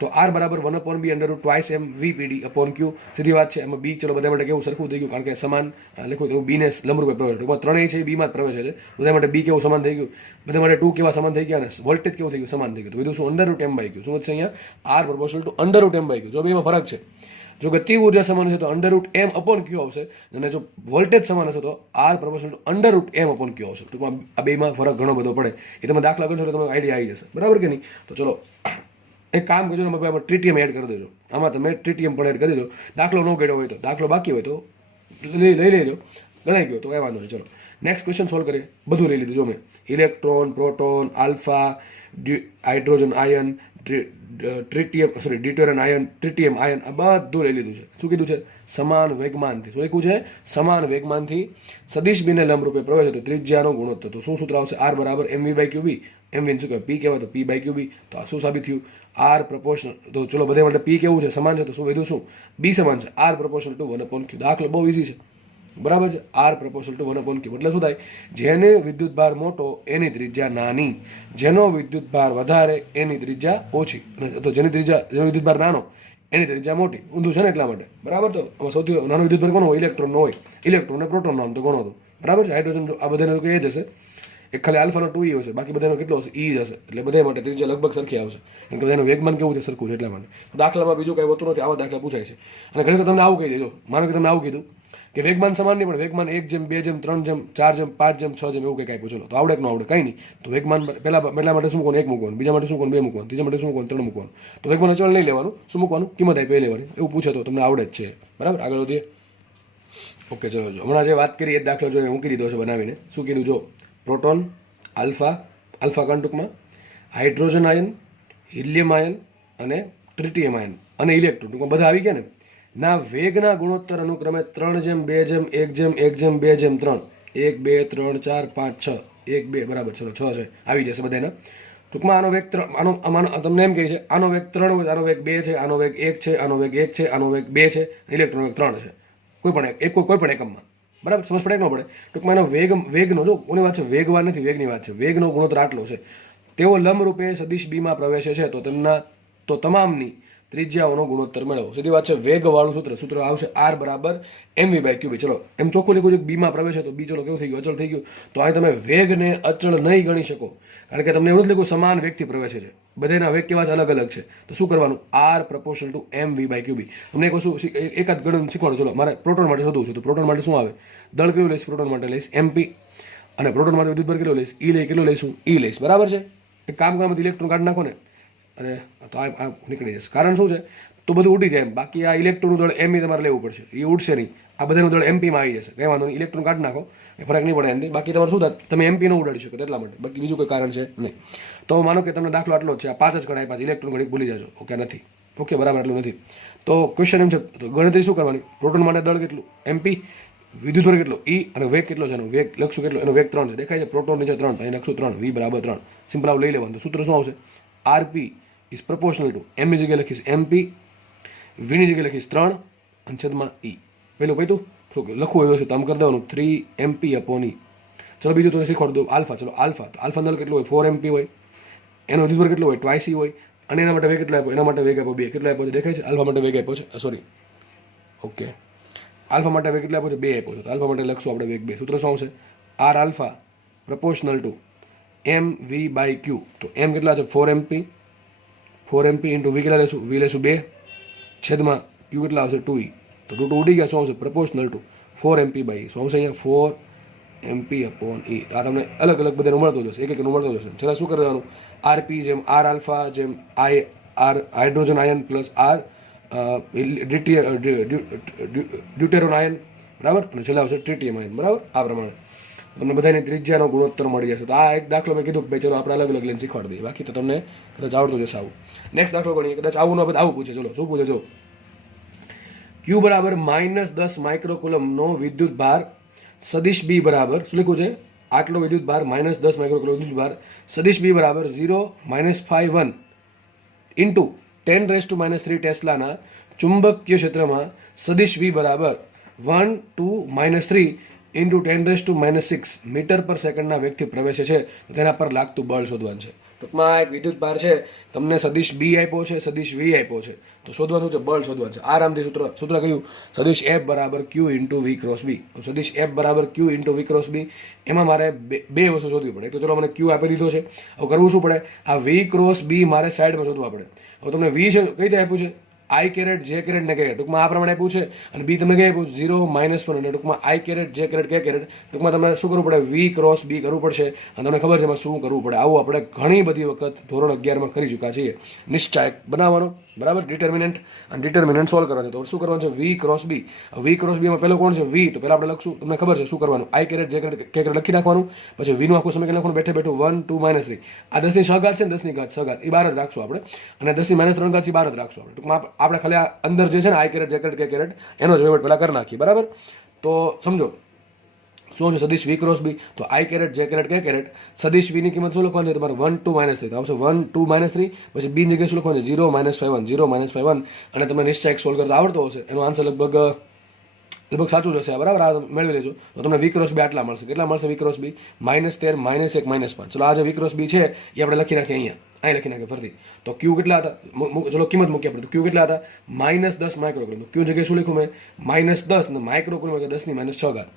તો R બરાબર 1/B √2m VPD upon Q. સીધી વાત છે. એમાં B ચલો બધા માટે કેવું સરખું થઈ ગયું, કારણ કે સમાન લખ્યું તો B ને લંબરૂપે પ્રવેશ. ટૂંકમાં ત્રણેય છે B માં જ પ્રવેશે છે. બધા માટે B કેવું સમાન થઈ ગયું, બધા માટે 2 કેવા સમાન થઈ ગયા, અને વોલ્ટેજ કેવું થઈ ગયું? સમાન થઈ ગયું. તો વિધું શું? √m by Q. શું વધશે અહીંયા? R proportional to √m by Q. જો બેમાં ફરક છે. જો ગતિ ઉર્જા સમાન હશે તો √m upon Q આવશે, અને જો વોલ્ટેજ સમાન હશે તો R proportional to √m upon Q આવશે. ટૂંકમાં આ બેમાં ફરક ઘણો બધો પડે. એ તમે દાખલા કરશો એટલે તમને આઈડિયા આવી જશે. બરાબર કે નહીં? તો ચલો એક કામ કરજો, તમે ટ્રિટિયમ એડ કરી દેજો. આમાં તમે ટ્રિટિયમ પણ એડ કરી દેજો. દાખલો ન ગયો હોય તો, દાખલો બાકી હોય તો લઈ લેજો. ગણાઈ ગયો તો કઈ વાંધો નહીં. ચલો નેક્સ્ટ ક્વેશ્ચન સોલ્વ કરીએ. બધું લઈ લીધું જો મેં. Electron, proton, alpha, hydrogen ion, deuteron ion, tritium ion, આ બધું લઈ લીધું છે. શું કીધું છે? સમાન વેગમાનથી. શું લખ્યું છે? સમાન વેગમાનથી સદિશ બીને લંબરૂપે પ્રવેશ હતો ત્રિજ્યાનો ગુણોત્તર. તો શું સૂત્ર આવશે? R બરાબર MV બાય QB. MV શું કહેવાય? P કહેવાય તો P બાય QB. તો આ શું સાબિત થયું? R proportional. તો ચલો બધા માટે P કેવું છે? સમાન છે. તો શું વધ્યું? શું B સમાન છે? R proportional to 1/Q. દાખલો બહુ ઇઝી છે. બરાબર છે. R proportional to 1/Q એટલે શું થાય? જેને વિદ્યુત ભાર મોટો એની ત્રિજ્યા નાની, જેનો વિદ્યુત ભાર વધારે એની ત્રિજ્યા ઓછી, તો જેનો વિદ્યુત ભાર નાનો એની ત્રિજ્યા મોટી. ઊંધું છે ને એટલા માટે. બરાબર. તો સૌથી નાનો વિદ્યુત ભાર કોનો હોય? ઇલેક્ટ્રોનનો હોય. ઇલેક્ટ્રોન ને પ્રોટોનનો આમ તો ઘણો હતો. બરાબર છે. હાઇડ્રોજન આ બધાનો એ જ હશે. એક ખાલી આલ્ફાનો 2E હશે, બાકી બધાનો કેટલો હશે? E જ હશે. એટલે બધા માટે ત્રિજ્યા લગભગ સરખી આવશે, કારણ કે એનું વેગમાન કેવું છે? સરખું છે એટલા માટે. દાખલામાં બીજું કંઈ હોતું નથી. આવા દાખલા પૂછાય છે. અને ઘણી તો તમને આવું કહી દેજો. માનો કે તમને આવું કીધું કે વેગમાન સમાન નહીં, પણ વેગમાન 1:2:3:4:5:6 એવું કંઈક આપ્યું. ચલો તો આવડે કે ન આવડે કંઈ નહીં. તો વેગમાન પહેલા માટે શું મૂકવાનું? 1 મૂકવાનું, બીજા માટે શું મૂકવાનું? 2 મૂકવાનું, ત્રીજા માટે શું મૂકવાનું? 3 મૂકવાનું. તો વેગમાન અચળ નહીં લેવાનું, શું મૂકવાનું? કિંમત આપી એ લેવાની. એવું પૂછે તો તમને આવડે જ છે. બરાબર, આગળ વધીએ. ઓકે, ચલો જો હમણાં જે વાત કરી એ દાખલો જો મૂકી દીધો છે બનાવીને. શું કીધું જો? પ્રોટોન, આલ્ફા કણ ટૂંકમાં, હાઇડ્રોજન આયન, હિલિયમ આયન અને ટ્રિટિયમ આયન અને ઇલેક્ટ્રોન ટૂંકમાં બધા આવી ગયા ને, ના વેગના ગુણોત્તર અનુક્રમે 3:2:1:1:2:3 1 2 3 4 5 6 1 2 બરાબર. ચલો 6 છે, આવી જશે બધાના. ટૂંકમાં આનો વેગ તમને એમ કહે છે આનો વેગ 3 હોય, આનો વેગ 2 છે, આનો વેગ 1 છે, આનો વેગ 1 છે, આનો વેગ 2 છે, ઇલેક્ટ્રોન વેગ 3 છે. કોઈ પણ એકમમાં. બરાબર, સમજ પડે કે ન પડે? ટૂંકમાં એનો વેગનો જો કોની વાત છે? વેગવાન નથી, વેગની વાત છે. વેગનો ગુણોત્તર આટલો છે. તેઓ લંબરૂપે સદિશ બીમાં પ્રવેશે છે તો તમામની ત્રિજ્યાઓનો ગુણોત્તર મેળવો. સીધી વાત છે. વેગવાળું સૂત્ર આવશે R બરાબર mv/qb. ચલો એમ ચોખ્ખું લીધું છે બીમાં પ્રવેશે તો બી ચલો કેવું થઈ ગયું? અચળ થઈ ગયું. તો અહીં તમે વેગને અચળ નહીં ગણી શકો, કારણ કે તમને એવું જ લીધું સમાન વેગથી પ્રવેશે છે. બધાના વેગ કેવા છે? અલગ અલગ છે. તો શું કરવાનું? R proportional to mv/qb. તમને કહું એકાદ ગણન શીખવાડો. ચલો મારે પ્રોટોન માટે શોધવું છે, તો પ્રોટોન માટે શું આવે? દળ કેટલું લઈશ? પ્રોટોન માટે લઈશ mp, અને પ્રોટોન માટે વિદ્યુતભાર કેટલો લઈશ? કેટલું લઈશું? લઈશ. બરાબર છે. એક કામ કરવા ઇલેક્ટ્રોન કાઢી નાખો ને, અને તો આ નીકળી જશે. કારણ શું છે? તો બધું ઉડી જાય એમ. બાકી આ ઇલેક્ટ્રોનનું દળ એમઈ તમારે લેવું પડશે, એ ઉડશે નહીં. આ બધાનું દળ એમપીમાં આવી જશે, કંઈ વાંધો નહીં. ઇલેક્ટ્રોન કાઢી નાખો, એ ફરક નહીં પડે એનાથી. બાકી તમારે શું થાય? તમે એમપી ન ઉડાડી શકો એટલા માટે, બાકી બીજું કોઈ કારણ છે નહીં. તો માનો કે તમને દાખલો આટલો જ છે, આ 5 જ ગણાય, 5 ઇલેક્ટ્રોન ઘડી ભૂલી જાજો. ઓકે, નથી. ઓકે, બરાબર, એટલું નથી. તો ક્વેશ્ચન એમ છે, તો ગણતરી શું કરવાની? પ્રોટોન માટે દળ કેટલું? એમપી, વિદ્યુતભાર કેટલો? ઈ, અને વેગ કેટલો છે? એનો વેગ લખશું કેટલો? એનો વેગ 3 છે, દેખાય છે? પ્રોટોન નીચે 3, અહીં લખશું 3, v બરાબર 3. સિમ્પલ આવું લઈ લેવાનું. તો સૂત્ર શું આવશે? આરપી ઇઝ પ્રપોર્શનલ ટુ એમની જગ્યાએ લખીશ એમપી, વીની જગ્યાએ લખીશ 3 અને છેદમાં ઈ. પેલું પૈતું લખવું એવું છે તો આમ કરી દેવાનું 3mp/e. ચલો બીજું તમને શીખવાડ દઉં. આલ્ફા. ચલો આલ્ફા, તો આલ્ફા દળ કેટલું હોય? 4mp હોય. એનો વિદ્યુતભાર કેટલો હોય? 2c હોય. અને એના માટે વેગ કેટલો આપ્યો? એના માટે વેગ આપ્યો 2. કેટલો આપ્યો છે? દેખાય છે? આલ્ફા માટે વેગ આપ્યો છે, સોરી, ઓકે, આલ્ફા માટે વેગ કેટલો આપ્યો છે? 2 આપ્યો છે. તો આલ્ફા માટે લખશું આપણે વેગ 2. સૂત્ર શું આવશે? R alpha proportional to mv/q. તો એમ કેટલા છે? 4mp ઇન્ટુ વી કેટલા લેશું? વી લેશું 2, છેદમાં ક્યુ કેટલા આવશે? 2e. તો 2 ઉડી ગયા. શું આવશે? Proportional two 4mp/e. શું આવશે અહીંયા? 4mp/e. તો આ તમને અલગ અલગ બધાનું મળતું જશે, એક એકનું મળતું જશે. ચલો શું કરવાનું? આરપી જેમ આર આલ્ફા જેમ R hydrogen ion plus R deuteron ion, બરાબર, અને છેલ્લા આવશે ટ્રિટિયમ આયન. બરાબર, આ પ્રમાણે તમને બધાની ત્રિજ્યાનો ગુણોત્તર મળી જશે. તો આ એક દાખલો મેં કીધું કે ભાઈ ચલો આપણે અલગ અલગ લઈને શીખવાડી દઈએ, બાકી તો તમને કદાચ આવડતું જશે આવું. નેક્સ્ટ દાખલો ગણીએ. કદાચ આવું ન આવું પૂછે. ચલો શું પૂછે? જો ક્યુ બરાબર -10 માઇક્રોકુલમનો વિદ્યુત ભાર સદિશ બી બરાબર શું લખ્યું છે? આટલો વિદ્યુત ભાર -10 માઇક્રોકુલમ વિદ્યુત ભાર સદિશ બી બરાબર 0-5 ઇન્ટુ 10⁻³ ટેસ્લાના ચુંબકીય ક્ષેત્રમાં સદિશ વી બરાબર 1-2-3 ઇન્ટુ 10⁻6 મીટર પર સેકન્ડના વેગથી પ્રવેશે છે. તેના પર લાગતું બળ શોધવાનું છે. ટૂંકમાં એક વિદ્યુત ભાર છે, તમને સદિશ બી આપ્યો છે, સદિશ વી આપ્યો છે, તો શોધવાનું છે બળ શોધવાનું છે. આરામથી સૂત્ર કયું? સદિશ એફ બરાબર ક્યુ ઇન્ટુ વી ક્રોસ બી. સદિશ એફ બરાબર ક્યુ ઇન્ટુ વી ક્રોસ બી. એમાં મારે બે વસ્તુ શોધવી પડે. એક તો ચલો મને ક્યુ આપી દીધો છે, હવે કરવું શું પડે? આ વી ક્રોસ બી મારે સાઈડમાં શોધવા પડે. હવે તમને વી છે કઈ રીતે આપ્યું છે? આઈ કેરેટ જે કેરેટ ને કેરેટ, ટૂંકમાં આ પ્રમાણે આપ્યું છે. અને બી તમને કઈ આપ્યું? 0-1, અને ટૂંકમાં આઈ કેરેટ જે કેરેટ કે કેરેટ, ટૂંકમાં તમને શું કરવું પડે? વી ક્રોસ બી કરવું પડશે. અને તમને ખબર છે એમાં શું કરવું પડે. આવું આપણે ઘણી બધી વખત ધોરણ 11માં કરી ચૂક્યા છીએ. નિશ્ચય બનાવવાનો, બરાબર, ડિટર્મિનન્ટ, અને ડિટર્મિનન્ટ સોલ્વ કરવાનું. તો શું કરવાનું છે? We cross B. We cross બીમાં પહેલો કોણ છે? વી. તો પહેલાં આપણે લખશું, તમને ખબર છે શું કરવાનું? આઈ કેરેટ જે કેરેટ કે કેરેટ લખી નાખવાનું. પછી વીનું આખું સમય લખવાનું બેઠે બેઠું 1-2-3. આ 10 ની સહઘાત છે ને 10 ની ઘાત સહઘાત એ 12 જ રાખશું આપણે, અને 10 ની -3 ઘાત 12 જ રાખશું આપણે. ટૂંકમાં આપણે ખાલી આ અંદર જે છે ને આઈ કેરેટ જે કેરેટ કે કેરેટ એનો જ વહીવટ પહેલાં કરી નાખીએ. બરાબર, તો સમજો શું છે? સદિશ વી ક્રોસ બી. તો આઈ કેરેટ જે કેરેટ કે કેરેટ સદિશ વીની કિંમત શું લખવાની છે તમારે? 1-2-3. તો આવશે 1-2-3. પછી બી જગ્યાએ શું લખવાનું છે? 0-5 0-5. અને તમને નિશ્ચય સોલ્વ કરતા આવડતો હશે, એનો આન્સર લગભગ સાચું જ હશે. બરાબર, આ મેળવી લેજો. તો તમને વી ક્રોસ બી આટલા મળશે. કેટલા મળશે વી ક્રોસ બી? -13, -1, -5. ચલો આ જે વી ક્રોસ બી છે એ આપણે લખી નાખીએ અહીંયા, અહીં લખી નાખીએ ફરતી. તો ક્યુ કેટલા હતા? ચલો કિંમત મૂકીએ આપણે. તો ક્યુ કેટલા હતા? -10 માઇક્રોકુલમ. તો ક્યુ જગ્યાએ શું લખ્યું મેં? -10 ને માઇક્રોકુલમ એટલે 10 ની -6 ઘાત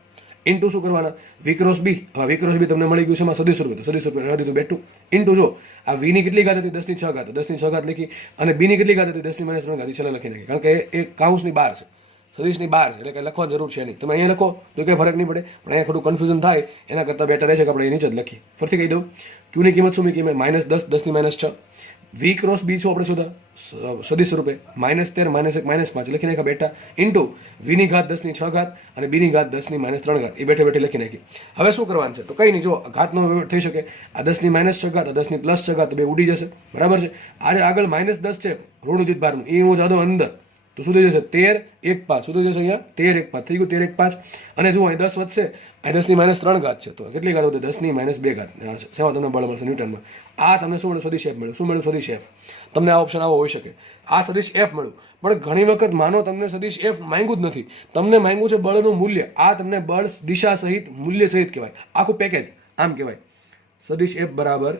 ઇન્ટુ શું કરવાના? વી ક્રોસ બી. હવે વી ક્રોસ બી તમને મળી ગયું છે એમાં સદિશ રૂપે, તો સદિશ રૂપે રહેવા દીધું બેઠું. ઇન્ટુ જો આ વી ની કેટલી ઘાત હતી? 10 ની 6 ઘાત. 10 ની 6 ઘાત લખી, અને બી ની કેટલી ઘાત હતી? 10 ની -3 ઘાત. છેલ્લે લખી નાખી, કારણ કે એ કાઉન્સની બહાર છે. સદિશની બહાર છે, એટલે કંઈ લખવાની જરૂર છે નહીં. તમે અહીંયા લખો તો કંઈ ફરક નહીં પડે, પણ અહીંયા થોડું કન્ફ્યુઝન થાય. એના કરતાં બેટર રહે છે કે આપણે એ નીચે જ લખીએ. ફરીથી કહી દઉં, ક્યુની કિંમત શું મૂકી મેં? -10, 10 ની -6. વી ક્રોસ બી શું આપણે શોધા સદિશ રૂપે? -13, -1, -5 લખી નાખ્યા બેટા, ઇન્ટુ વીની ઘાત 10 ની 6 ઘાત અને બીની ઘાત 10 ની -3 ઘાત. એ બેઠે બેઠે લખી નાખી. હવે શું કરવાનું છે? તો કંઈ નહીં, જો ઘાતનો થઈ શકે, આ 10 ની -6 ઘાત, આ 10 ની +6 ઘાત, બે ઉડી જશે, બરાબર છે. આજે આગળ -10 છે ઋણ વિદ્યુત ભારનું, એ હું જાદો અંદર, તો શું થઈ જશે? 13, 1, 5. શું થઈ જશે અહીંયા? 13, 1, 5 થઈ ગયું. 13, 1, 5. અને જુઓ અહીં 10 વધશે, આ 10 ની -3 ઘાત છે, તો કેટલી ઘાત વધે? 10 ની -2 ઘાત. શેમાં તમને બળ મળશે? ન્યૂટનમાં. આ તમને શું મળ્યું? સદિશ એફ મળ્યું. શું મળ્યું? સદિશ એફ. તમને આ ઓપ્શન આવો હોઈ શકે, આ સદિશ એફ મળ્યું. પણ ઘણી વખત માનો તમને સદિશ એફ માંગ્યું જ નથી, તમને માંગ્યું છે બળનું મૂલ્ય. આ તમને બળ દિશા સહિત મૂલ્ય સહિત કહેવાય, આખું પેકેજ આમ કહેવાય. સદિશ એફ બરાબર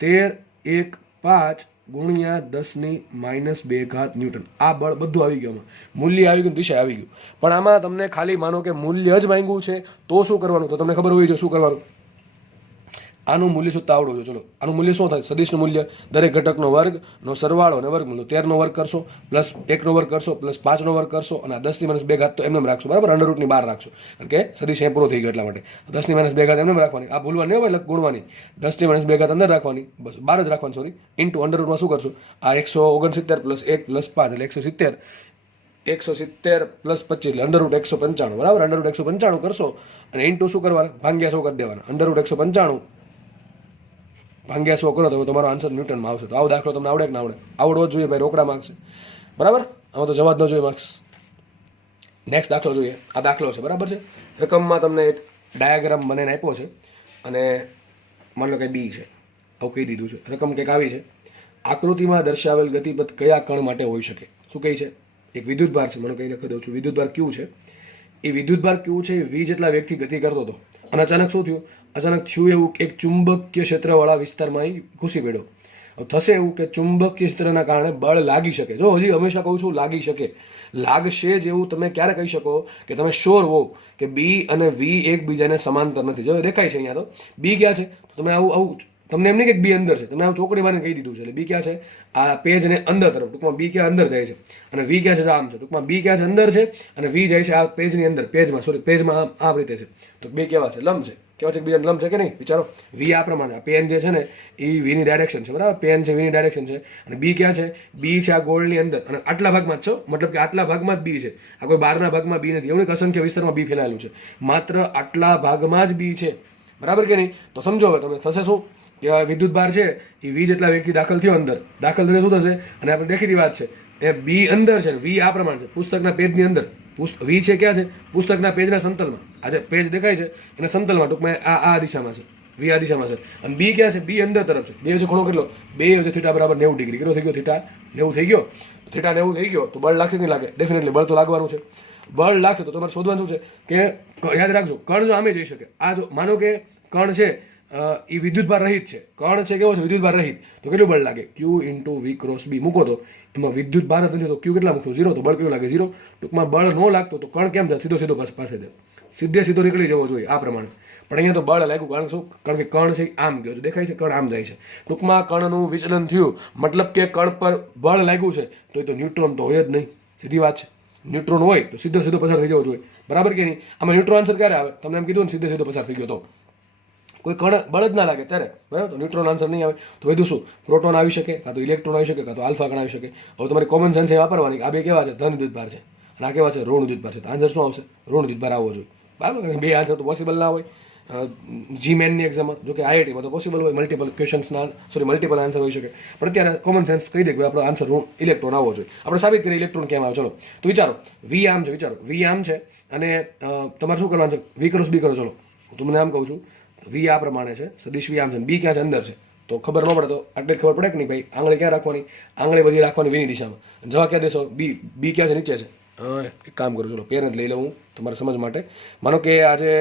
13, 1, 5 ગુણ્યા 10 ની -2 ઘાત ન્યૂટન. આ બળ બધું આવી ગયું, મૂલ્ય આવી ગયું, દિશા આવી ગયું. પણ આમાં તમને ખાલી માનો કે મૂલ્ય જ માંગ્યું છે તો શું કરવાનું? તો તમને ખબર હોવી જોઈએ શું કરવાનું. આનું મૂલ્ય શોધતા આવડવું જોઈએ. ચલો, આનું મૂલ્ય શું થાય? સદિશનું મૂલ્ય દરેક ઘટકનો વર્ગનો સરવાળો અને વર્ગમૂળ. 13 નો વર્ગ કરશો, +1 નો વર્ગ કરશો, +5 નો વર્ગ કરશો, અને આ 10 ની -2 ઘાત તો એમને રાખશો, બરાબર, અંડર રૂટની બહાર રાખશો, કારણ કે સદિશ એ પૂરો થઈ ગયો એટલા માટે. 10 ની -2 ઘાત એમને રાખવાની, આ ભૂલવાની નહીં હોય, ગુણવાની. 10 ની -2 ઘાત અંદર રાખવાની, બસ બહાર જ રાખવાની, સોરી, ઇન્ટુ અંડર રૂટમાં શું કરશું? આ 169 + 1 + 5 એટલે 170, 170 + 25 એટલે અંડર રૂટ 195, બરાબર. અંડર રૂટ 195 કરશો અને ઇન્ટુ શું કરવાના? ભાગ્યા 100 કરી દેવાના. અંડર રૂટ 195 ભાગ્યા 100 કરો તો તમારો આન્સર ન્યૂટનમાં આવશે. તો આવો દાખલો તમને આવડે કે ના આવડે? આવડવો જ જોઈએ ભાઈ, રોકડા માર્ક્સ છે, બરાબર. આમાં તો જવા જ ન જોઈએ માર્ક્સ. નેક્સ્ટ દાખલો જોઈએ. આ દાખલો છે, બરાબર છે. રકમમાં તમને એક ડાયાગ્રામ બનાવીને આપ્યો છે અને માની લો કે બી છે, આવું કહી દીધું છે. રકમ કંઈક આવી છે. આકૃતિમાં દર્શાવેલ ગતિપથ કયા કણ માટે હોઈ શકે? શું કહી છે? એક વિદ્યુતભાર છે, મને કહી લખી દઉં છું. વિદ્યુતભાર ક્યુ છે. એ વિદ્યુતભાર ક્યુ છે, એ વી જેટલા વેગથી ગતિ કરતો હતો અને અચાનક શું થયું? અચાનક થયું એવું એક ચુંબકીય ક્ષેત્રવાળા વિસ્તારમાં ઘૂસી પડ્યો. થશે એવું કે ચુંબકીય ક્ષેત્રના કારણે બળ લાગી શકે. જો હજી હંમેશા કહું છું લાગી શકે, લાગશે જેવું તમે ક્યારે કહી શકો કે તમે શ્યોર હો કે બી અને વી એકબીજાને સમાંતર નથી. જો દેખાય છે અહીંયા તો બી ક્યાં છે, તો તમે આવું તમને એમ નહીં કે બી અંદર છે, તમે આવું ચોકડી મારીને કહી દીધું છે. એટલે બી ક્યાં છે? આ પેજને અંદર તરફ, ટૂંકમાં બી ક્યાં અંદર જાય છે અને વી ક્યાં છે? આમ છે. ટૂંકમાં બી ક્યાં છે? અંદર છે અને વી જાય છે આ પેજની અંદર, પેજમાં, સોરી, પેજમાં આ રીતે છે. તો બે કેવા છે? લંબ છે. કેવા છે? બીજા લંબ છે કે નહીં? વિચારો. વી આ પ્રમાણે, આ પેન જે છે ને એ વીની ડાયરેક્શન છે, બરાબર. પેન છે વીની ડાયરેક્શન છે અને બી ક્યાં છે? બી છે આ ગોળની અંદર અને આટલા ભાગમાં જ છો, મતલબ કે આટલા ભાગમાં જ બી છે. આ કોઈ બહારના ભાગમાં બી નથી. એવું નહીં અસંખ્ય વિસ્તારમાં બી ફેલાયેલું છે, માત્ર આટલા ભાગમાં જ બી છે, બરાબર કે નહીં? તો સમજો હવે તમે, થશે શું કે વિદ્યુત ભાર છે એ વી જેટલા વેગથી દાખલ થયો અંદર, દાખલ થઈને શું થશે? અને આપણે દેખીતી વાત છે એ બી અંદર છે, વી આ પ્રમાણે છે, પુસ્તકના પેજની અંદર. વી છે ક્યાં છે? પુસ્તકના પેજના સમતલમાં. આ જે પેજ દેખાય છે એના સમતલમાં, ટૂંકમાં આ દિશામાં છે, વી આ દિશામાં છે. અને બી ક્યાં છે? બી અંદર તરફ છે. બે વચ્ચે ખૂણો કેટલો? 2 વચ્ચે θ બરાબર 90 ડિગ્રી. કેટલો થઈ ગયો? θ 90 થઈ ગયો. θ 90 થઈ ગયો તો બળ લાગશે કે નહીં લાગે? ડેફિનેટલી બળ તો લાગવાનું છે. બળ લાગશે તો તમારે શોધવાનું શું છે કે યાદ રાખજો, કણ જો આમે જઈ શકે. આ જો માનો કે કણ છે એ વિદ્યુતભાર રહિત છે, કણ છે કેવો છે? વિદ્યુતભાર રહિત, તો કેટલું બળ લાગે? ક્યુ ઇન્ટુ વી ક્રોસ બી મૂકો તો એમાં વિદ્યુતભાર જ નથી તો ક્યુ કેટલા મૂકશો? 0. તો બળ કેટલું લાગે? 0. ટૂંકમાં બળ ન લાગતો તો કણ કેમ જાય? સીધો સીધો પાસે જાય, સીધો નીકળી જવો જોઈએ આ પ્રમાણે. પણ અહીંયા તો બળ લાગ્યું, કારણ શું? કારણ કે કણ છે આમ ગયો છે, દેખાય છે? કણ આમ જાય છે. ટૂંકમાં કણનું વિચલન થયું, મતલબ કે કણ પર બળ લાગ્યું છે તો એ તો ન્યુટ્રોન તો હોય જ નહીં. સીધી વાત છે. ન્યુટ્રોન હોય તો સીધો પસાર થઈ જવો જોઈએ, બરાબર કે નહીં? આમાં ન્યુટ્રોન આન્સર ક્યારે આવે? તમને એમ કીધું ને સીધો પસાર થઈ ગયો તો કોઈ કણ બળ જ ના લાગે ત્યારે, બરાબર. તો ન્યુટ્રોન આન્સર નહીં આવે તો વધુ શું? પ્રોટોન આવી શકે, કાં તો ઇલેક્ટ્રોન આવી શકે, કાં તો આલ્ફા કણ આવી શકે. હવે તમારી કોમન સેન્સ એ વાપરવાની. આ બે કેવા છે? ધન વિદ્યુતભાર છે અને આ કેવા છે? ઋણ વિદ્યુતભાર છે. તો આન્સર શું આવશે? ઋણ વિદ્યુતભાર આવવો જોઈએ, બરાબર. બે આન્સર તો પોસિબલ ના હોય જીમેનની એક્ઝામમાં, જો કે આઈઆઈટીમાં તો પોસિબલ હોય, મલ્ટિપલ આન્સર હોઈ શકે. પણ અત્યારે કોમન સેન્સ કહી દે કે આપણો આન્સર ઇલેક્ટ્રોન આવવો જોઈએ. આપણે સાબિત કરીએ ઇલેક્ટ્રોન કેમ આવે. ચલો તો વિચારો, વી આમ છે, વિચારો વી આમ છે અને તમારે શું કરવાનું છે? વી ક્રોસ બી કરો. ચલો હું તમને આમ કહું છું, વી આ પ્રમાણે છે, સદિશ વી આમ છે, બી ક્યાં છે? અંદર છે. તો ખબર ન પડે તો આટલે ખબર પડે કે નહીં ભાઈ? આંગળી ક્યાં રાખવાની? આંગળી બધી રાખવાની વીની દિશામાં. જવા ક્યાં દેશો? બી ક્યાં છે? નીચે છે. એક કામ કરું, ચલો પેન જ લઈ લઉં તમારા સમજ માટે. માનો કે આજે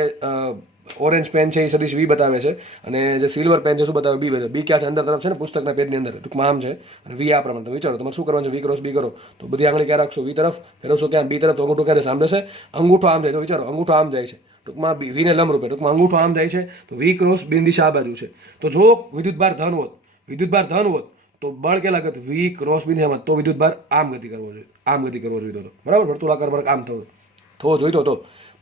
ઓરેન્જ પેન છે એ સદિશ વી બતાવે છે અને જે સિલ્વર પેન છે શું બતાવે? બી બતાવે. બી ક્યાં છે? અંદર તરફ છે ને, પુસ્તકના પેજની અંદર, ટૂંકમાં આમ છે અને વી આ પ્રમાણે. તો વિચારો તમારે શું કરવાનું છે? વી ક્રોસ બી કરો તો બધી આંગળી ક્યાં રાખશો? વી તરફ. ફેરવશો ક્યાં? બી તરફ. તો અંગૂઠો ક્યારે સામે છે? અંગૂઠો આમ જાય. તો વિચારો અંગૂઠો આમ જાય છે, ટૂંકમાં વીને લંબ રૂપે, ટૂંકમાં અંગૂઠો આમ જાય છે તો વી ક્રોસ બી દિશા આ બાજુ છે. તો જો વિદ્યુતભાર ધન હોત તો બળ કેટલા ગતિ વી ક્રોસ બી એમાં, તો વિદ્યુત ભાર આમ ગતિ કરવો જોઈએ, આમ ગતિ કરવો જોઈતો હતો, બરાબર. વર્તુળાકાર માર્ગ આમ થવો જોઈતો હતો,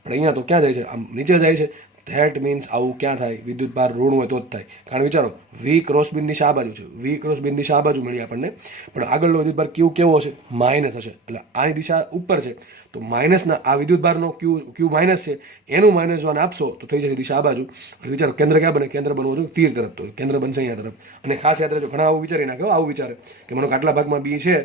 પણ અહીંયા તો ક્યાં જાય છે, આમ નીચે જાય છે. ધેટ મીન્સ આવું ક્યાં થાય, વિદ્યુત ભાર ઋણ હોય તો જ થાય. કારણ વિચારો વી ક્રોસ બિન દિશા આ બાજુ છે, વી ક્રોસ બિન દિશા આ બાજુ મળી આપણને, પણ આગળનો વિદ્યુત ભાર ક્યુ કેવો હશે, માઇનસ હશે. એટલે આની દિશા ઉપર છે, તો માઇનસના આ વિદ્યુત ભારનો ક્યુ માઇનસ છે, એનું માઇનસ જો આને આપશો તો થઈ જશે દિશા આ બાજુ. વિચારો કેન્દ્ર ક્યાં બને, કેન્દ્ર બનવું જોઈએ તીર તરફ, તો કેન્દ્ર બનશે અહીંયા તરફ. અને ખાસ યાદ રાખજો, ઘણા આવું વિચારી નાખે, આવું વિચારે કે મને આટલા ભાગમાં બી છે,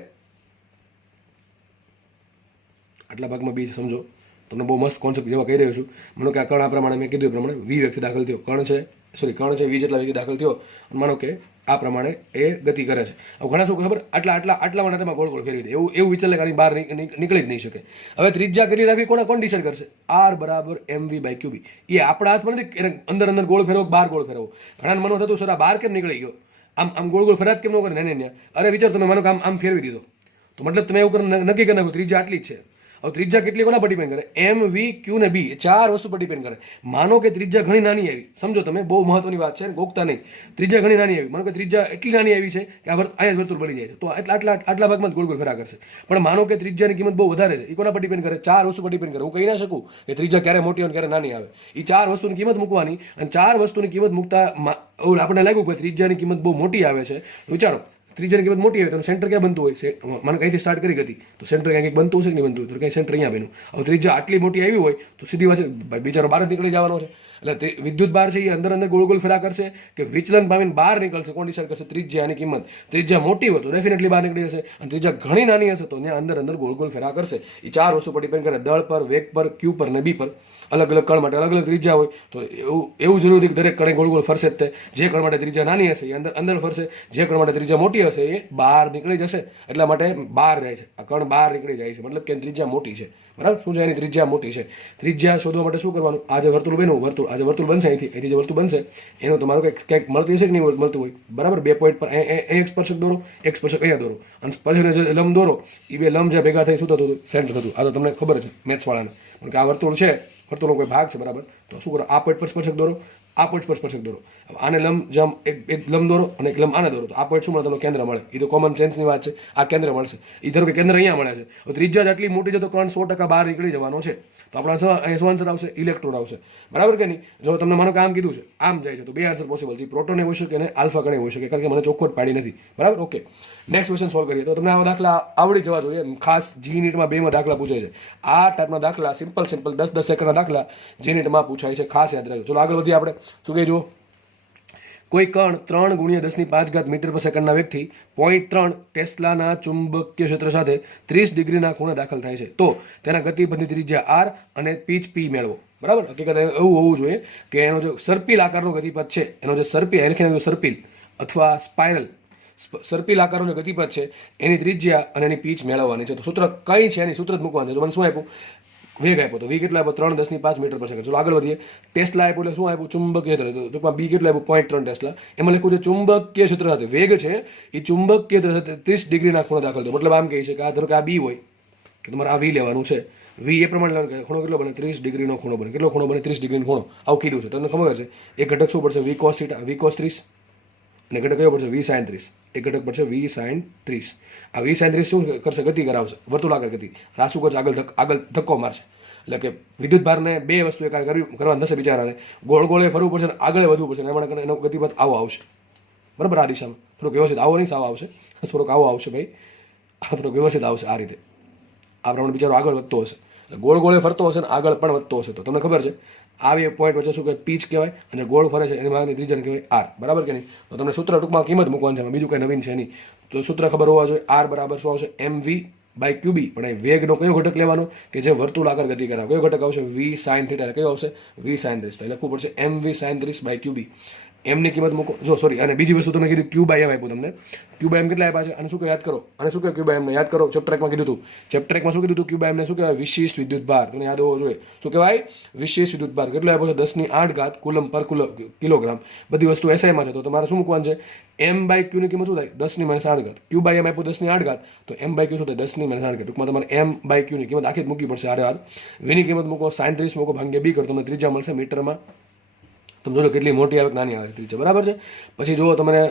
આટલા ભાગમાં બી છે, સમજો તમને બહુ મસ્ત કોન્સેપ્ટ જેવા કહી રહ્યો છું. માનો કે આ કણ આ પ્રમાણે મેં કીધું એ પ્રમાણે વી વ્યક્તિ દાખલ થયો, કણ છે વી જેટલા વ્યક્તિ દાખલ થયો, અને માનો કે આ પ્રમાણે એ ગતિ કરે છે. હવે ઘણા શું ખબર આટલા માટે ગોળ ગોળ ફેરવી દે, એવું વિચારે કાંઈ બહાર નીકળી જ નહીં શકે. હવે ત્રિજ્યા કેટલી રાખવી કોણ ડિસાઇડ કરશે, આર બરાબર MV બાય ક્યુબી. એ આપણા હાથમાં નથી એને અંદર ગોળ ફેરવો, બહાર ગોળ ફેરવો. ઘણા મનો થતું સર આ બહાર કેમ નીકળી ગયો, આમ ગોળ ફેરાત કેમ ન કરે, ને અરે વિચાર તમે માનો કે આમ ફેરવી દીધો, તો મતલબ તમે એવું નક્કી કરી નાખો ત્રિજ્યા આટલી જ છે. હવે ત્રિજ્યા કેટલી કોના પર ડિપેન્ડ કરે, એમ વી ક્યુ ને બી, ચાર વસ્તુ પર ડિપેન્ડ કરે. માનો કે ત્રિજ્યા ઘણી નાની આવી, સમજો તમે બહુ મહત્વની વાત છે, ગોખતા નહીં. ત્રિજ્યા ઘણી નાની આવી, માનો કે ત્રિજ્યા એટલી નાની આવી છે કે અહીંયા વર્તુળ બની જાય છે, તો આટલા ભાગમાં ગોળ ગોળ ફેરા કરશે. પણ માનો કે ત્રિજ્યાની કિંમત બહુ વધારે છે, એ કોના પર ડિપેન્ડ કરે, ચાર વસ્તુ પર ડિપેન્ડ કરે. હું કહી ના શકું કે ત્રિજ્યા ક્યારે મોટી આવે ક્યારે નાની આવે. એ ચાર વસ્તુની કિંમત મૂકવાની, અને ચાર વસ્તુની કિંમત મૂકતા આપણને લાગ્યું કે ત્રિજ્યાની કિંમત બહુ મોટી આવે છે. વિચારો ત્રિજ્યાની કિંમત મોટી આવે તો સેન્ટર ક્યાં બનતું હોય, મને કંઈથી સ્ટાર્ટ કરી હતી તો સેન્ટર ક્યાંક બનતું હશે કે નહીં બનતું, તો કંઈ સેન્ટર અહીંયા બન્યું. હવે ત્રિજ્યા આટલી મોટી આવી હોય તો સીધી વાત બિચારો બહાર જ નીકળી જવાનો છે. એટલે વિદ્યુત ભાર છે એ અંદર ગોળ ગોળ ફેરા કરશે કે વિચલન પામીને બહાર નીકળશે, કોણ ડિસાઇડ કરશે, ત્રિજ્યાની કિંમત. ત્રિજ્યા મોટી હોય તો ડેફિનેટલી બહાર નીકળી જશે, અને ત્રિજ્યા ઘણી નાની હશે તો ત્યાં અંદર ગોળ ગોળ ફેરા કરશે. એ ચાર વસ્તુ પર ડિપેન્ડ કરે, દળ પર, વેગ પર, ક્યુ પર ને બી પર. અલગ અલગ કણ માટે અલગ અલગ ત્રિજ્યા હોય તો એવું જરૂરી નથી કે દરેક કણે ગોળ ગોળ ફરશે જ તે. જે કણ માટે ત્રિજ્યા નાની હશે એ અંદર ફરશે, જે કણ માટે ત્રિજ્યા મોટી હશે એ બહાર નીકળી જશે. એટલા માટે બહાર જાય છે, આ કણ બહાર નીકળી જાય છે, મતલબ કે ત્રિજ્યા મોટી છે, બરાબર. શું છે એની ત્રિજ્યા મોટી છે. ત્રિજ્યા શોધવા માટે શું કરવાનું, આ જે વર્તુળ બન્યું, આજે વર્તુળ બનશે, અહીંથી જે વર્તુળ બનશે એનું તમારું કંઈક મળતી હશે કે નહીં મળતું હોય, બરાબર. 2 પોઈન્ટ પર એક સ્પર્શક દોરો, એક સ્પર્શક અહીંયા દોરો, અને સ્પર્શકને જે લંબ દોરો, એ બે લંબ જે ભેગા થઈ શું થતું હતું, સેન્ટર થતું. આ તો તમને ખબર છે મેથ્સ વાળાને, પણ કે આ વર્તુળ છે, વર્તુળનો કોઈ ભાગ છે, બરાબર. તો શું કરો, આ પોઈન્ટ પર સ્પર્શક દોરો, આ પોઈન્ટ પર સ્પર્શક દોરો. આને લંબ જેમ એક લંબ દોરો અને એક લંબ આને દોરો, તો આ પોઈન્ટ શું મળે, તમને કેન્દ્ર મળે. એ તો કોમન સેન્સની વાત છે, આ કેન્દ્ર મળશે. એ ધારો કે કેન્દ્ર અહીંયા મળે છે, તો ત્રિજ્યા આટલી મોટી છે તો કણ 100% બહાર નીકળી જવાનો છે. તો આપણા અહીંયા શું આન્સર આવશે, ઇલેક્ટ્રોન આવશે, બરાબર કે નહીં. જો તમને માનો કે આમ કીધું છે, આમ જાય છે, તો બે આન્સર પોસિબલ છે, પ્રોટોન હોઈ શકે અને આલ્ફા કણે હોઈ શકે, કારણ કે મને ચોખ્ખોટ પાડી નથી, બરાબર. ઓકે, નેક્સ્ટ ક્વેશ્ચન સોલ્વ કરીએ. તો તમને આવા દાખલા આવડી જવા જોઈએ. ખાસ જી નીટમાં 2માં દાખલા પૂછાય છે. આ ટાઈપના દાખલા સિમ્પલ 10-10 સેકન્ડના દાખલા જી નીટમાં પૂછાય છે, ખાસ યાદ રાખજો. ચલો આગળ વધીએ આપણે. શું કહે જુઓ, કોઈ કણ 3 × 10⁵ મીટર પર સેકન્ડના વેગથી 0.3 ટેસ્લાના ચુંબકીય ક્ષેત્ર સાથે 30 ડિગ્રીના ખૂણે દાખલ થાય છે, તો તેના ગતિપથની ત્રિજ્યા r અને પીચ p મેળવો, બરાબર. હકીકત એવું હોવું જોઈએ કે એનો જે સર્પિલ આકારનો ગતિપથ છે, એનો જે સર્પિલ અથવા સ્પાઇરલ સર્પિલ આકારનો જે ગતિપથ છે એની ત્રિજ્યા અને એની પીચ મેળવવાની છે. તો સૂત્ર કઈ છે, એની સૂત્ર જ મૂકવાનું છે. તો મને શું આપ્યું, વેગ આપ્યો, તો વી કેટલો આપ્યો, 3×10⁵ મીટર પર સેકન્ડ. ચલો આગળ વધીએ. ટેસ્લા આપ્યું એટલે શું આપ્યું, ચુંબકીય ક્ષેત્ર. ટૂંકમાં બી કેટલો આપ્યું, 0.3 ટેસ્લા. એમાં લખ્યું છે ચુંબકીય ક્ષેત્ર સાથે વેગ છે એ ચુંબકીય ક્ષેત્ર સાથે 30 ડિગ્રીના ખૂણે દાખલ થયો. મતલબ આમ કહે છે કે આ ધારો કે આ બી હોય કે તમારે આ વી લેવાનું છે, વી એ પ્રમાણે લેવાનું કે ખૂણો કેટલો બને, 30 ડિગ્રીનો ખૂણો બને. કેટલો ખૂણો બને, 30 ડિગ્રીનો ખૂણો. આવું કીધું છે, તમને ખબર છે. એક ઘટક શું પડશે, વી કોસ થીટા, વી કોસ 30, અને ઘટક કયો પડશે, વી સાઇન 30. એક ઘટક પડશે વી સાઇન 30. આ વી સાઇન 30 શું કરશે, ગતિ કરાવશે, વર્તુળાકાર ગતિ. આ શું કરશે, આગળ ધક્કો મારશે. એટલે કે વિદ્યુત ભારને બે વસ્તુ કરવાની થશે બિચારાને, ગોળ ગોળે ફરવું પડશે અને આગળ વધવું પડશે. એમાં એનો ગતિપથ આવો આવશે, બરાબર. આ દિશામાં થોડોક વ્યવસ્થિત આવો નહીં, સાવ આવશે, થોડોક આવો આવશે ભાઈ, આ થોડોક વ્યવસ્થિત આવશે આ રીતે. આ પ્રમાણે બિચારો આગળ વધતો હશે, ગોળ ગોળે ફરતો હશે અને આગળ પણ વધતો હશે. તો તમને ખબર છે આવી પોઈન્ટ વચ્ચે શું કહેવાય, પીચ કહેવાય, અને ગોળ ફરે છે એની માગની ત્રિજ્યાને કહેવાય આર, બરાબર કે નહીં. તો તમને સૂત્ર ટૂંકમાં કિંમત મૂકવાની છે, બીજું કંઈ નવીન છે નહીં. તો સૂત્ર ખબર હોવા જોઈએ, આર બરાબર શું આવશે, MV બાય ક્યુબી. પણ એ વેગનો કયો ઘટક લેવાનો કે જે વર્તુળાકાર ગતિ કરાવે, કયો ઘટક આવશે, વી સાઇન થીટા. કયો આવશે, વી સાઇન 30. એટલે લખવું પડશે MV સાઇન 30 બાય ક્યુબી. એમની કિંમત મૂકો. જો સોરી, અને બીજી વસ્તુ તમે કીધું ક્યુ બાય એમ આપ્યું તમને. ક્યુ બાય એમ કેટલા આપ્યા છે, અને શું કહે યાદ કરો, અને શું કહે ક્યુ બાય એમને યાદ કરો. ચેપ્ટર 1માં કીધું હતું, ચેપ્ટર 1માં શું કીધું હતું, ક્યુ બાય એમને શું કહેવાય, વિશિષ્ટ વિદ્યુત ભાર. તમને યાદ હોવો જોઈએ, શું કહેવાય, વિશિષ્ટ વિદ્યુત ભાર. કેટલો આપ્યો છે, 10⁸ કુલમ પર કિલોગ્રામ. બધી વસ્તુ એસઆઈમાં છે, તો તમારે શું મૂકવાનું છે, એમ બાય ક્યુની કિંમત શું થાય, 10⁻8. ક્યુ બાય એમ આપ્યું 10⁸, તો એમ બાય ક્યુ શું થાય, 10⁻8. ટૂંકમાં તમારે એમ બાય ક્યુની કિંમત આખી જ મૂકવી પડશે. આર વીની કિંમત મૂકો, સાઇન 30 મૂકો, ભાગ્યા બી કરો, તમને ત્રિજ્યા મળશે મીટરમાં. તમે જોડો કેટલી મોટી આવે નાની આવે ત્રિજ્યા, બરાબર છે. પછી જુઓ તમને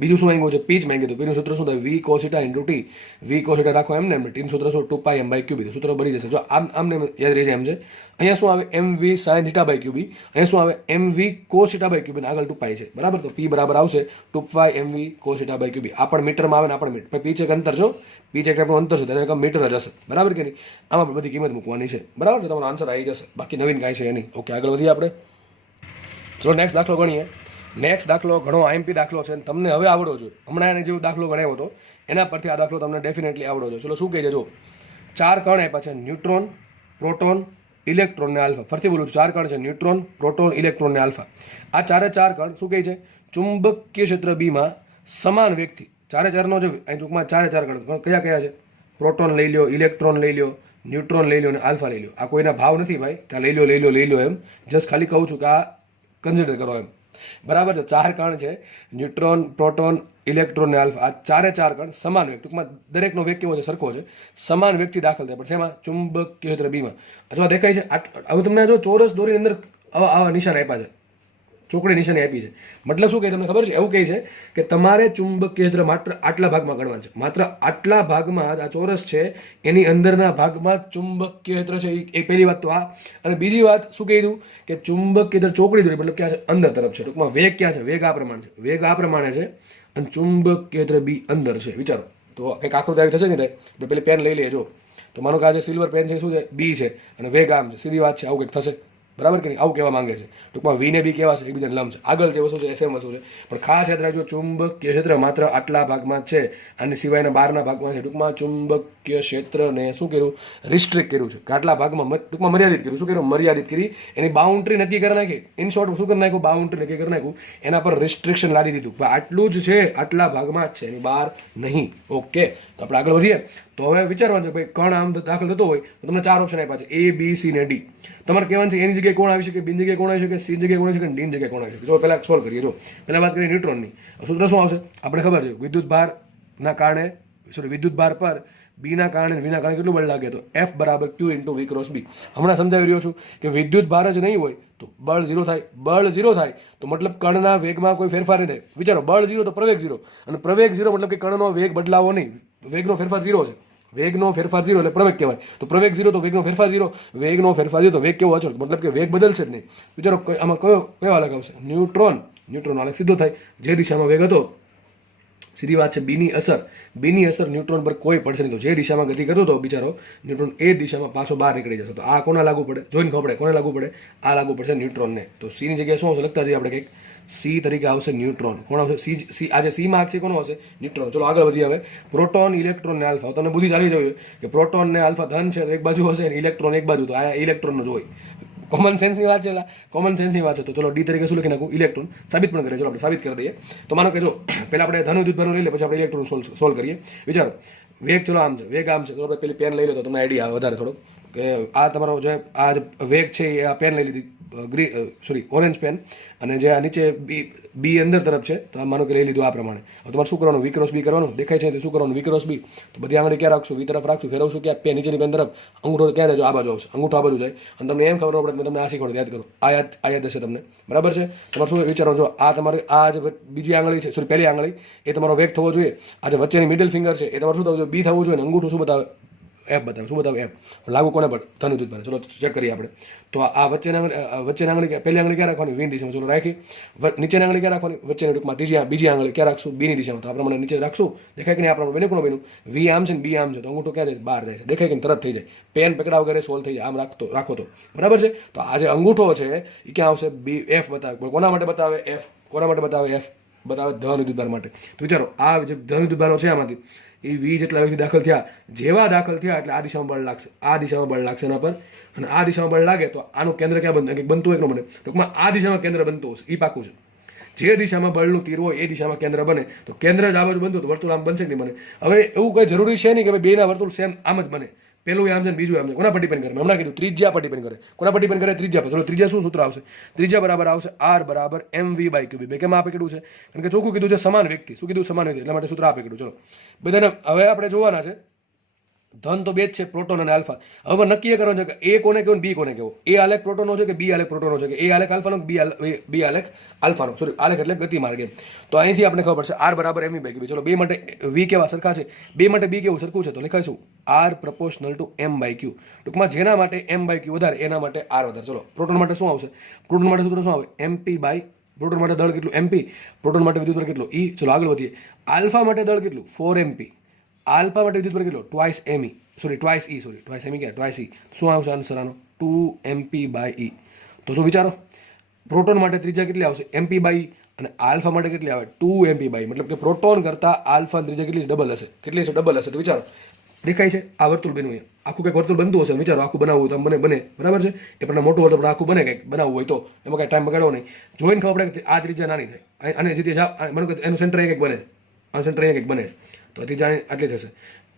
બીજું શું માંગ્યું છે? પીચ માંગ્યું હતું. પીનું સૂત્ર શું થાય? વી કોસ થીટા ઇન્ટુ ટી. વી કોસ થીટા રાખો એમને એમ. ટીનું સૂત્ર શું? 2 m/q બીજું સૂત્ર બની જશે. જો આમને યાદ રહી જાય એમ છે. અહીંયા શું આવે? mv sin θ/qb. અહીંયા શું આવે? mv cos θ/qb ને આગળ 2 છે. બરાબર? તો p બરાબર આવશે 2 mv cos θ/qb. આ પણ મીટરમાં આવે ને આ પણ મીટર. પીચ એક અંતર છો. પીચ એક ટાઈપનું અંતર છે તેને એક મીટર જ હશે. બરાબર કે નહીં? આમાં બધી કિંમત મૂકવાની છે. બરાબર? તો તમારો આન્સર આવી જશે. બાકી નવીન કાંઈ છે નહીં. ઓકે, આગળ વધીએ આપણે. ચલો નેક્સ્ટ દાખલો ગણીએ. નેક્સ્ટ દાખલો ઘણો આઈએમપી દાખલો છે. તમને હવે આવડવો જોઈએ. હમણાં એને જેવો દાખલો ગણાવ્યો હતો એના પરથી આ દાખલો તમને ડેફિનેટલી આવડવો જોઈએ. ચલો શું કહે છે? જો 4 કણ આપ્યા છે. ન્યુટ્રોન, પ્રોટોન, ઇલેક્ટ્રોન ને આલ્ફા. ફરીથી બોલું છું, 4 કણ છે. ન્યુટ્રોન, પ્રોટોન, ઇલેક્ટ્રોન ને આલ્ફા. આ 4 કણ શું કહે છે? ચુંબકીય ક્ષેત્ર બીમાં સમાન વેગથી 4નો જે ટૂંકમાં 4 કણ કયા કયા છે? પ્રોટોન લઈ લો, ઇલેક્ટ્રોન લઈ લો, ન્યુટ્રોન લઈ લો અને આલ્ફા લઈ લો. આ કોઈના ભાવ નથી ભાઈ કે આ લઈ લો એમ. જસ્ટ ખાલી કહું છું કે આ કન્સિડર કરો એમ. બરાબર છે? 4 કણ છે. ન્યુટ્રોન, પ્રોટોન, ઇલેક્ટ્રોન ને આલ્ફા. આ 4 કણ સમાન વેગ, ટૂંકમાં દરેકનો વેગ કેવો છે? સરખો છે. સમાન વેગથી દાખલ થાય. પણ શેમાં? ચુંબકીય ક્ષેત્ર બીમાં. અથવા દેખાય છે હવે તમને જો ચોરસ દોરીની અંદર આવા નિશાન આપ્યા છે, ચોકડી નિશાની આપી છે. મતલબ શું કહે તમને ખબર છે? એવું કહે છે કે તમારે ચુંબકીય ક્ષેત્ર માત્ર આટલા ભાગમાં ગણવાનું છે. માત્ર આટલા ભાગમાં આ ચોરસ છે એની અંદરના ભાગમાં ચુંબકીય ક્ષેત્ર છે. એ પહેલી વાત તો આ. અને બીજી વાત શું કીધું કે ચુંબકીય ક્ષેત્ર ચોકડી દોરી મતલબ ક્યાં છે? અંદર તરફ છે. ટૂંકમાં વેગ ક્યાં છે? વેગ આ પ્રમાણે છે. વેગ આ પ્રમાણે છે અને ચુંબકીય ક્ષેત્ર બી અંદર છે. વિચારો તો કંઈક આકૃતિ આવી થશે ને થાય. તો પેલી પેન લઈ લઈએ. જો તો માનો કે આ જે સિલ્વર પેન છે શું છે? બી છે અને વેગ આમ છે. સીધી વાત છે. આવું કંઈક થશે. બરાબર કે નહીં? આવું કહેવા માંગે છે. ટૂંકમાં વીને બી કેવા છે? એકબીજાને લંબ છે. આગળ જે વસ્તુ છે સેમ વસ્તુ છે. પણ ખાસ યાદ રાખજો ચુંબકીય ક્ષેત્ર માત્ર આટલા ભાગમાં છે અને સિવાયના બહારના ભાગમાં છે. ટૂંકમાં ચુંબકીય ક્ષેત્રને શું કર્યું? રિસ્ટ્રિક્ટ કર્યું છે. આટલા ભાગમાં ટૂંકમાં મર્યાદિત કર્યું. શું કર્યું? મર્યાદિત કરી. એની બાઉન્ડ્રી નક્કી કરી નાખી. ઇન શોર્ટ શું કરી નાખ્યું? બાઉન્ડ્રી નક્કી કરી નાખ્યું. એના પર રિસ્ટ્રિક્શન લાદી દીધું. આટલું જ છે, આટલા ભાગમાં જ છે, એની બહાર નહીં. ઓકે, તો આપણે આગળ વધીએ. તો હવે વિચારવાનું છે ભાઈ કણ આમ દાખલ થતો હોય તો તમને 4 ઓપ્શન આપ્યા છે A, B, C ને D. તમારે કહેવાનું છે એની જગ્યાએ કોણ આવી શકે, બીની જગ્યાએ કોણ આવી શકે, સી જગ્યાએ કોણ આવી શકે, ડીની જગ્યાએ કોણ આવી શકે. જો પહેલાં સોલ્વ કરીએ. જો પહેલાં વાત કરીએ ન્યુટ્રોનની. સૂત્ર શું આવશે? આપણે ખબર છે વિદ્યુત ભારના કારણે વિદ્યુત ભાર પર બીના કારણે વીના કારણે કેટલું બળ લાગે? તો F બરાબર Q into V cross B. હમણાં સમજાવી રહ્યો છું કે વિદ્યુત ભાર જ નહીં હોય તો બળ 0 થાય. બળ 0 થાય તો મતલબ કણના વેગમાં કોઈ ફેરફાર નહીં થાય. વિચારો બળ 0 તો પ્રવેગ 0 અને પ્રવેગ 0 મતલબ કે કણનો વેગ બદલાવો નહીં. વેગનો ફેરફાર 0 છે. વેગનો ફેરફાર 0 એટલે પ્રવેગ કહેવાય. તો પ્રવેગ 0 તો વેગનો ફેરફાર 0. વેગનો ફેરફાર 0 તો વેગ કેવો અચળ? મતલબ કે વેગ બદલશે જ નહીં. વિચારો આમાં કયો અલગ આવશે? ન્યુટ્રોન અલગ સીધો થાય. જે દિશામાં વેગ હતો સીધી વાત છે બીની અસર ન્યુટ્રોન પર કોઈ પડશે નહીં. તો જે દિશામાં ગતિ કરતો હતો બિચારો ન્યુટ્રોન એ દિશામાં પાછો બહાર નીકળી જશે. તો આ કોને લાગુ પડે? જોઈને ખબર પડે કોને લાગુ પડે? આ લાગુ પડશે ન્યુટ્રોનને. તો સીની જગ્યાએ શું આવશે? લખતા જઈએ આપણે કંઈક. સી તરીકે આવશે ન્યુટ્રોન. કોણ આવશે? સી. આજે સી માર્ક છે કોનો હશે? ન્યુટ્રોન. ચલો આગળ વધીએ હવે. પ્રોટોન, ઇલેક્ટ્રોન ને આલ્ફા. તમને બુદ્ધિ ચાલી જોઈએ કે પ્રોટોન ને આલ્ફા ધન છે તો એક બાજુ હશે અને ઇલેક્ટ્રોન એક બાજુ. તો આ ઇલેક્ટ્રોનનો જ હોય. કોમન સેન્સની વાત છે. કોમન સેન્સની વાત છે. તો ચલો ડી તરીકે શું લખી નાખું? ઇલેક્ટ્રોન. સાબિત પણ કરીએ. ચલો આપણે સાબિત કરી દઈએ. તો માનો કે જો પહેલા આપણે ધન વિદ્યુતભારનું લઈ લે પછી આપણે ઇલેક્ટ્રોન સોલ્વ કરીએ. વિચારો વેગ ચલો આમ છે, વેગ આમ છે. તો આપણે પેલી પેન લઈ લો તો તમને આઈડિયા વધારે થોડો કે આ તમારો જે આ વેગ છે એ આ પેન લઈ લીધી ઓરેન્જ પેન અને જે આ નીચે બી અંદર તરફ છે તો આ માનો કે લઈ લીધું આ પ્રમાણે. હવે તમારે શું કરવાનું? વી ક્રોસ બી કરવાનું. દેખાય છે તો શું કરવાનું? વી ક્રોસ બી. તો બધી આંગળી ક્યાં રાખશું? વી તરફ રાખશું. ફેરવશું ક્યાં? પેન નીચેની પેન તરફ. અંગૂઠો ક્યાં જાય? આ બાજુ આવશે. અંગૂઠો આ બાજુ જાય અને તમને એમ ખબર પડે મેં તમને આ શીખવાડું. યાદ કરો. આ યાદ હશે તમને. બરાબર છે? તમારે શું વિચારવાનું? જો આ તમારે આ જે બીજી આંગળી છે પહેલી આંગળી એ તમારો વેગ થવો જોઈએ. આ જે વચ્ચેની મિડલ ફિંગર છે એ તમારે શું થવું જોઈએ? બી થવું જોઈએ. અંગૂઠું શું બતાવે? એફ બતાવે. શું બતાવે? એફ. લાગુ કોને પર? ધન વિદ્યુત ભાર. ચલો ચેક કરીએ આપણે. તો આ વચ્ચેની આંગળી પહેલી આંગળી ક્યાં રાખવાની? વીની દિશામાં. ચલો રાખી. નીચેની આંગળી ક્યાં રાખવાની? વચ્ચેની ટૂંકમાં બીજી આંગળી ક્યાં રાખશું? બીની દિશામાં. તો આ પ્રમાણે નીચે રાખશું. દેખાય કે નહીં? આ પ્રમાણે બને કોણ બન્યું? વી આમ છે ને બી આમ છે તો અંગૂઠો ક્યાં જાય? બહાર જાય છે. દેખાય કે તરત થઈ જાય. પેન પકડા વગેરે સોલ્વ થઈ જાય. આમ રાખો તો બરાબર છે. તો આ જે અંગૂઠો છે એ ક્યાં આવશે? બી એફ બતાવે. કોના માટે બતાવે? એફ. કોના માટે બતાવે? એફ બતાવે ધન વિદ્યુત ભાર માટે. તો વિચારો આ જે ધન વિદ્યુત ભારો છે આમાંથી એ વી જેટલા વેગથી દાખલ થયા, જેવા દાખલ થયા એટલે આ દિશામાં બળ લાગશે. આ દિશામાં બળ લાગશે એના પર અને આ દિશામાં બળ લાગે તો આનું કેન્દ્ર ક્યાં બનતું હોય કે ન બને? ટૂંકમાં આ દિશામાં કેન્દ્ર બનતું હશે. એ પાકું છે. જે દિશામાં બળનું તીર હોય એ દિશામાં કેન્દ્ર બને તો કેન્દ્ર જ આ બાજુ બનતું તો વર્તુળ આમ બનશે કે નહીં બને? હવે એવું કંઈ જરૂરી છે નહીં કે ભાઈ બેના વર્તુળ સેમ આમ જ બને. પેલું આમ છે બીજું આમ છે. કોના પર ડિપેન્ડ કરે? મેં હમણાં કીધું ત્રિજ્યા પર ડિપેન્ડ કરે. કોના પર ડિપેન્ડ કરે? ત્રિજ્યા પર. ચલો ત્રિજ્યા શું સૂત્ર આવશે? ત્રિજ્યા બરાબર આવશે R બરાબર mv/qb. બે કેમ આપે કીધું છે? કારણ કે ચોખ્ખું કીધું છે સમાન વ્યક્તિ. શું કીધું? સમાન વ્યક્તિ. એટલા માટે સૂત્ર આપે કીધું. ચલો બધાને હવે આપણે જોવાના છે ધન તો બે જ છે, પ્રોટોન અને આલ્ફા. હવે નક્કી એ કરવાનું છે કે એ કોને કહેવું, બી કોને કહેવું. એ આલેખ પ્રોટોનનો છે કે બી આલેખ પ્રોટોનનો છે, કે એ આલેખ આલ્ફાનો, બી આલેખ આલ્ફાનો. સોરી, આલેખ એટલે ગતિમાર્ગ એમ. તો અહીંથી આપણે ખબર પડશે આર બરાબર એમ વી બાય ક્યુ. ચલો, બે માટે વી કેવા સરખા છે, બે માટે બી કેવું સરખું છે, તો લખાઈશું R proportional to M by Q. ટૂંકમાં જેના માટે એમ બાય ક્યુ વધારે એના માટે આર વધારે. ચલો, પ્રોટોન માટે શું આવશે? પ્રોટોન માટે સૂત્ર શું આવે? એમપી બાય, પ્રોટોન માટે દળ કેટલું? એમપી. પ્રોટોન માટે વિદ્યુત કેટલું? ઈ. ચલો આગળ વધીએ. આલ્ફા માટે દળ કેટલું? 4 MP. આલ્ફા માટે વિદ્યુત કેટલો? Twice M E. સોરી, ટ્વાઇસ ઈ. સોરી, ટ્વાઇસ એમઈ ક્યાં? ટ્વાઇસ ઈ. શું આવશે આન્સર આનો? 2 MP બાય ઈ. તો શું વિચારો, પ્રોટોન માટે ત્રિજ્યા કેટલી આવશે? MP બાય ઈ. અને આલ્ફા માટે કેટલી આવે? 2 MP બાય. મતલબ કે પ્રોટોન કરતાં આલ્ફા ત્રિજ્યા કેટલી ડબલ હશે? કેટલી છે? ડબલ હશે. તો વિચારો, દેખાય છે આ વર્તુળ બન્યું, અહીંયા આખું કંઈક વર્તુળ બનતું હશે. વિચારો, આખું બનાવવું હોય તો બને, બરાબર છે. એ પણ મોટું વર્તુળ આખું બને, કંઈક બનાવવું હોય તો એમાં કાંઈ ટાઈમ બગાડવો નહીં. જોઈને ખબર પડે કે આ ત્રિજ્યા નાની થાય, અને જેથી મને કે એનું સેન્ટર અહીંયા કંઈક બને, આનું સેન્ટર અહીંયા કંઈક બને, તો ત્રિજ્યા આટલી થશે.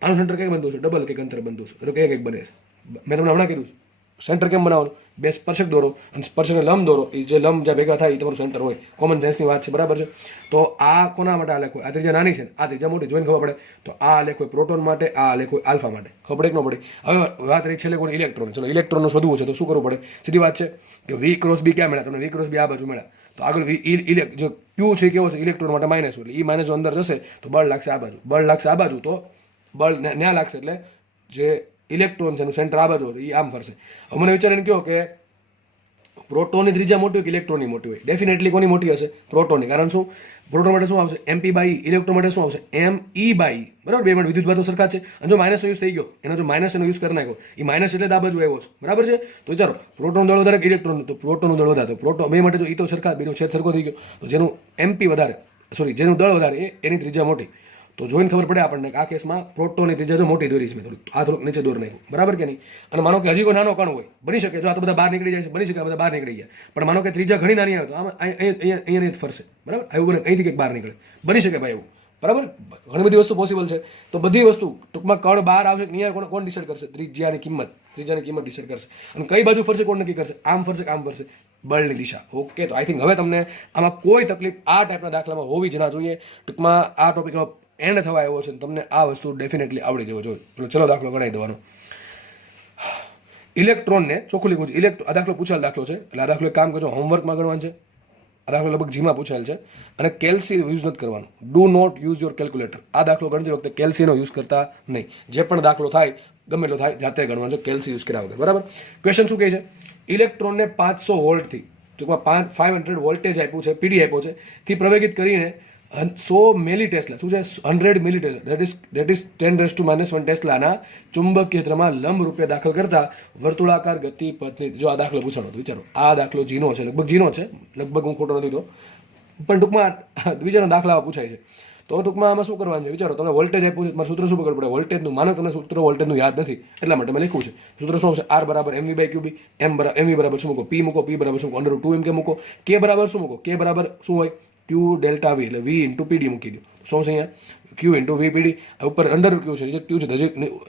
આનું સેન્ટર કંઈક બનતું છે, ડબલ કંઈક અંતર બનતું છે, એટલે કંઈક બને. મેં તમને હમણાં કીધું સેન્ટર કેમ બનાવવાનું? બે સ્પર્શક દોરો અને સ્પર્શકને લંબ દોરો, એ જે લંબ જ્યાં ભેગા થાય એ તમારું સેન્ટર હોય. કોમન સેન્સની વાત છે, બરાબર છે. તો આ કોના માટે આલેખ હોય? આ ત્રિજ્યા નાની છે, આ ત્રિજ્યા મોટી. જોઈને ખબર પડે. તો આ આલેખ હોય પ્રોટોન માટે, આ આલેખ હોય આલ્ફા માટે. ખબર પડે કે ન પડે? હવે વાત રહી છેલ્લે કોને? ઇલેક્ટ્રોન. ચલો, ઇલેક્ટ્રોનનું શોધવું છે તો શું કરવું પડે? સીધી વાત છે કે વી ક્રોસ બી ક્યાં મળ્યા તમને? વી ક્રોસ બી આ બાજુ મળ્યા. તો આગળ જો ક્યુ છે કેવો છે? ઇલેક્ટ્રોન માટે માઇનસ, એટલે ઈ માઇનસ અંદર જશે તો બળ લાગશે આ બાજુ, બળ લાગશે આ બાજુ, તો બળ ન્યા લાગશે, એટલે જે ઇલેક્ટ્રોન છે એનું સેન્ટર આ બાજુ એ આમ ફરશે. હવે મને વિચારીને કહો કે પ્રોટોનની ત્રિજ્યા મોટી હોય કે ઇલેક્ટ્રોનની મોટી હોય? ડેફિનેટલી કોની મોટી હશે? પ્રોટોનની. કારણ શું? પ્રોટોન માટે શું આવશે? MP by E. ઇલેક્ટ્રોન માટે શું આવશે? ME બાય ઈ. બરાબર, બે મિનિટ વિદ્યુત ભાર તો સરખા છે. અને જો માઇનસનો યુઝ થઈ ગયો, એનો જો માઇનસનો યુઝ કરી નાખ્યો, એ માઇનસ એટલે આ બાજુ આવ્યો છે, બરાબર છે. તો વિચારો, પ્રોટોન દળ વધારે કે ઇલેક્ટ્રોન? તો પ્રોટોનનું દળ વધારે. તો પ્રોટોન બે માટે તો ઈ તો સરખા, બેનો છેદ સરખો થઈ ગયો. તો જેનું MP વધારે, સોરી જેનું દળ વધારે એની ત્રિજ્યા મોટી. તો જોઈને ખબર પડે આપણને કે આ કેસમાં પ્રોટોનની ત્રિજ્યા જો મોટી દોરી છે, મેં થોડુંક આ થોડુંક નીચે દોર નાખ્યું, બરાબર કે નહીં? અને માનો કે હજી કોઈ નાનો કણ હોય, બની શકે જો આ તો બધા બહાર નીકળી જાય છે, બની શકે આ બધા બહાર નીકળી ગયા, પણ માનો કે ત્રિજ્યા ઘણી નાની આવે તો આમાં અહીંયા ફરશે, બરાબર. આવું બને, અહીંથી કંઈક બહાર નીકળે, બની શકે ભાઈ એવું, બરાબર. ઘણી બધી વસ્તુ પોસિબલ છે. તો બધી વસ્તુ ટૂંકમાં કણ બહાર આવશે કે નહીં, કોણ ડિસાઇડ કરશે? ત્રિજ્યાની કિંમત ડિસાઇડ કરશે. અને કઈ બાજુ ફરશે કોણ નક્કી કરશે? આમ ફરશે કે આમ ફરશે? બળની દિશા. ઓકે, તો આઈ થિંક હવે તમને આમાં કોઈ તકલીફ આ ટાઈપના દાખલામાં હોવી જ ના જોઈએ. ટૂંકમાં આ ટોપિક એન્ડ થવા આવ્યો છે, તમને આ વસ્તુ ડેફિનેટલી આવડી જવો જોઈએ. ચલો દાખલો ગણાવી દેવાનો. ઇલેક્ટ્રોનને ચોખ્ખું લીધું છે. આ દાખલો પૂછેલ દાખલો છે, એટલે આ દાખલો એક કામ કરજો, હોમવર્કમાં ગણવાનું છે. આ દાખલો લગભગ જીમાં પૂછાયેલ છે. અને કેલ્સી યુઝ નથી કરવાનું. Do not use your calculator. આ દાખલો ગણતી વખતે કેલ્સીનો યુઝ કરતા નહીં. જે પણ દાખલો થાય, ગમે એટલો થાય, જાતે ગણવાનો છે, કેલ્સી યુઝ કર્યા વગર, બરાબર. ક્વેશ્ચન શું કહે છે? ઇલેક્ટ્રોનને 500 વોલ્ટથી, ટૂંકમાં 500 વોલ્ટેજ આપ્યું છે, પીડી આપ્યો છે, થી પ્રવેગિત કરીને 100 મિલી ટેસ્લા, શું છે? 100 મિલી ટેસ્લા, દેટ ઇઝ 10⁻⁻1 ટેસ્લાના ચુંબકીય ક્ષેત્રમાં લંબ રૂપે દાખલ કરતા વર્તુળાકાર ગતિ પથની. જો આ દાખલો પૂછાણો તો વિચારો, આ દાખલો જીનો છે, લગભગ જીનો છે, લગભગ હું ખોટો નથી તો, પણ ટૂંકમાં દ્વિજાના દાખલા પૂછાય છે. તો ટૂંકમાં આમાં શું કરવાનું છે? વિચારો, તમે વોલ્ટેજ આપ્યું છે, મારે સૂત્ર શું પકડ પડે? વોલ્ટેજનું. માનો તમને સૂત્ર વોલ્ટેજનું યાદ નથી, એટલા માટે મેં લખ્યું છે. સૂત્ર શું આવશે? આર બરાબર એમવી બાય ક્યુબી. એમવી બરાબર શું મૂકો? પી મૂકો. પી બરાબર શું મૂકો? √2 કે મૂકો. કે બરાબર શું મૂકો? કે બરાબર શું હોય? ક્યુ ડેલ્ટા વી, એટલે વી ઇન્ટુ પીડી મૂકી દો. શું છે અહીંયા? ક્યુ ઇન્ટુ વી પીડી. ઉપર અંડર ક્યુ છે, નીચે ક્યુ છે,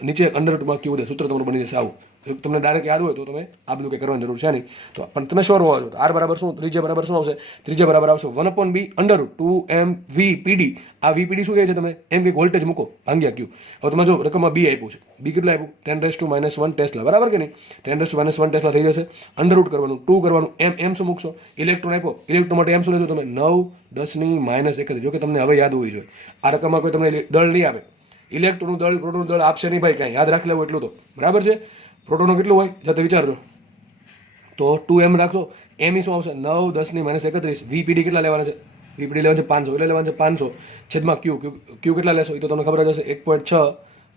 નીચે અંડર ક્યુ દે. સૂત્ર તમારું બની જશે આવું. તમને ડાયરેક્ટ યાદ હોય તો તમે આ બધું કંઈ કરવાની જરૂર છે નહીં, તો પણ તમે શ્યોર હોવા જોઈએ. આર બરાબર શું? ત્રિજ્યા બરાબર શું આવશે? ત્રિજ્યા બરાબર આવશે 1/b √2mvpd. આ વીપીડી શું કહે છે? તમે એમ કે વોલ્ટેજ મૂકો ભાંગ્યા ક્યુ. હવે તમે જો રકમમાં બી આપ્યું છે, બી કેટલું આપ્યું? 10⁻⁻1 ટેસ્લા, બરાબર કે નહીં? 10⁻⁻1 ટેસ્લા થઈ જશે. અંડર કરવાનું, 2 કરવાનું, એમ શું મૂકશો? ઇલેક્ટ્રોન આપ્યો, ઇલેક્ટ્રોન માટે એમ શું લેજો તમે? 9 10⁻⁻1. જો કે તમને હવે યાદ હોવી જોઈએ. આ રકમમાં કોઈ તમને દળ નહીં આપે, ઇલેક્ટ્રોનનું દળ પ્રોટોનનું દળ આપશે નહીં ભાઈ, કાંઈ યાદ રાખી લેવું એટલું તો, બરાબર છે. પ્રોટોનનું કેટલું હોય જાતે વિચારજો. તો 2m રાખજો. એમ શું આવશે? 9 10⁻31. વીપીડી કેટલા લેવાના છે? વીપીડી લેવાનું છે 500. એટલે લેવાનું છે 500 છેદમાં ક્યુ. ક્યુ કેટલા લેશો એ તો તમને ખબર જ હશે, 1.6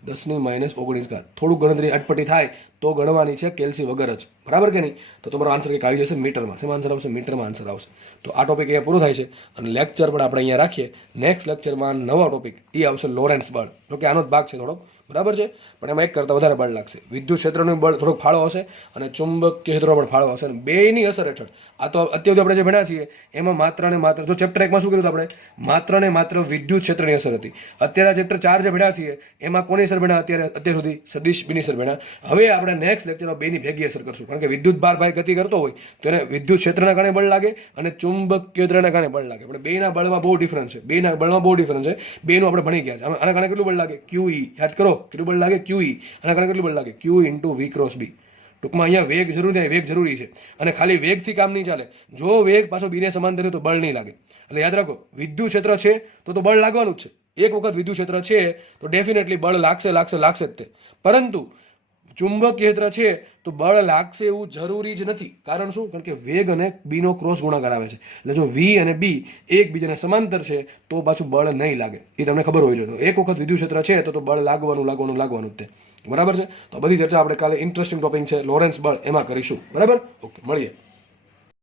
10⁻19. થોડુંક ગણતરી અટપટી થાય તો ગણવાની છે, કેલ્સી વગર જ, બરાબર કે નહીં? તો તમારો આન્સર કંઈક આવી જશે મીટરમાં. શેમાં આન્સર આવશે? મીટરમાં આન્સર આવશે. તો આ ટોપિક અહીંયા પૂરો થાય છે અને લેક્ચર પણ આપણે અહીંયા રાખીએ. નેક્સ્ટ લેક્ચરમાં નવો ટોપિક એ આવશે લોરેન્ટ્ઝ બળ. જો કે આનો જ ભાગ છે થોડો, બરાબર છે, પણ એમાં એક કરતાં વધારે બળ લાગશે. વિદ્યુત ક્ષેત્રનું બળ થોડોક ફાળો હશે અને ચુંબકીય ક્ષેત્રનો પણ ફાળો હશે, અને બેયની અસર હેઠળ. આ તો અત્યારે આપણે જે ભણ્યા છીએ એમાં માત્ર ને માત્ર, જો ચેપ્ટર 1માં શું કર્યું આપણે? માત્ર ને માત્ર વિદ્યુત ક્ષેત્રની અસર હતી. અત્યારે ચેપ્ટર 4 જે ભણ્યા છીએ એમાં કોની અસર ભણ્યા અત્યાર સુધી? સદિશ બીની અસર ભણ્યા. હવે આપણે નેક્સ્ટ લેક્ચરમાં બેની ભેગી અસર કરશું, કારણ કે વિદ્યુત ભાર ભાઈ ગતિ કરતો હોય તો એને વિદ્યુત ક્ષેત્રના કારણે બળ લાગે અને ચુંબકીય ક્ષેત્રના કારણે બળ લાગે. પણ બેના બળમાં બહુ ડિફરન્સ છે, બેના બળમાં બહુ ડિફરન્સ છે. બેનું આપણે ભણી ગયા છે. આના કારણે કેટલું બળ લાગે? QE યાદ કરો. કેટલું બળ લાગે QE, આના કારણે કેટલું બળ લાગે Q into V cross B. ટૂંકમાં અહીંયા વેગ જરૂરી નથી, વેગ જરૂરી છે, અને ખાલી વેગથી કામ નહીં ચાલે. જો વેગ પાછો બીને સમાંતર હોય તો બળ નહીં લાગે. એટલે યાદ રાખો, વિદ્યુત ક્ષેત્ર છે તો બળ લાગવાનું જ છે. એક વખત વિદ્યુત ક્ષેત્ર છે તો ડેફિનેટલી બળ લાગશે જ તે. પરંતુ ચુંબકીય ક્ષેત્ર છે તો બળ લાગશે એવું જરૂરી જ નથી. કારણ શું? કારણ કે વેગ અને બીનો ક્રોસ ગુણાકાર આવે છે. એટલે જો V અને B એકબીજાને સમાંતર છે તો પાછું બળ નહીં લાગે. એ તમને ખબર હોવી જોઈએ. એક વખત વિદ્યુત ક્ષેત્ર છે તો બળ લાગવાનું જ તે. બરાબર છે? તો બધી ચર્ચા આપણે કાલે ઇન્ટરેસ્ટિંગ ટોપિક છે લોરેન્સ બળ, એમાં કરીશું. બરાબર? ઓકે, મળીએ.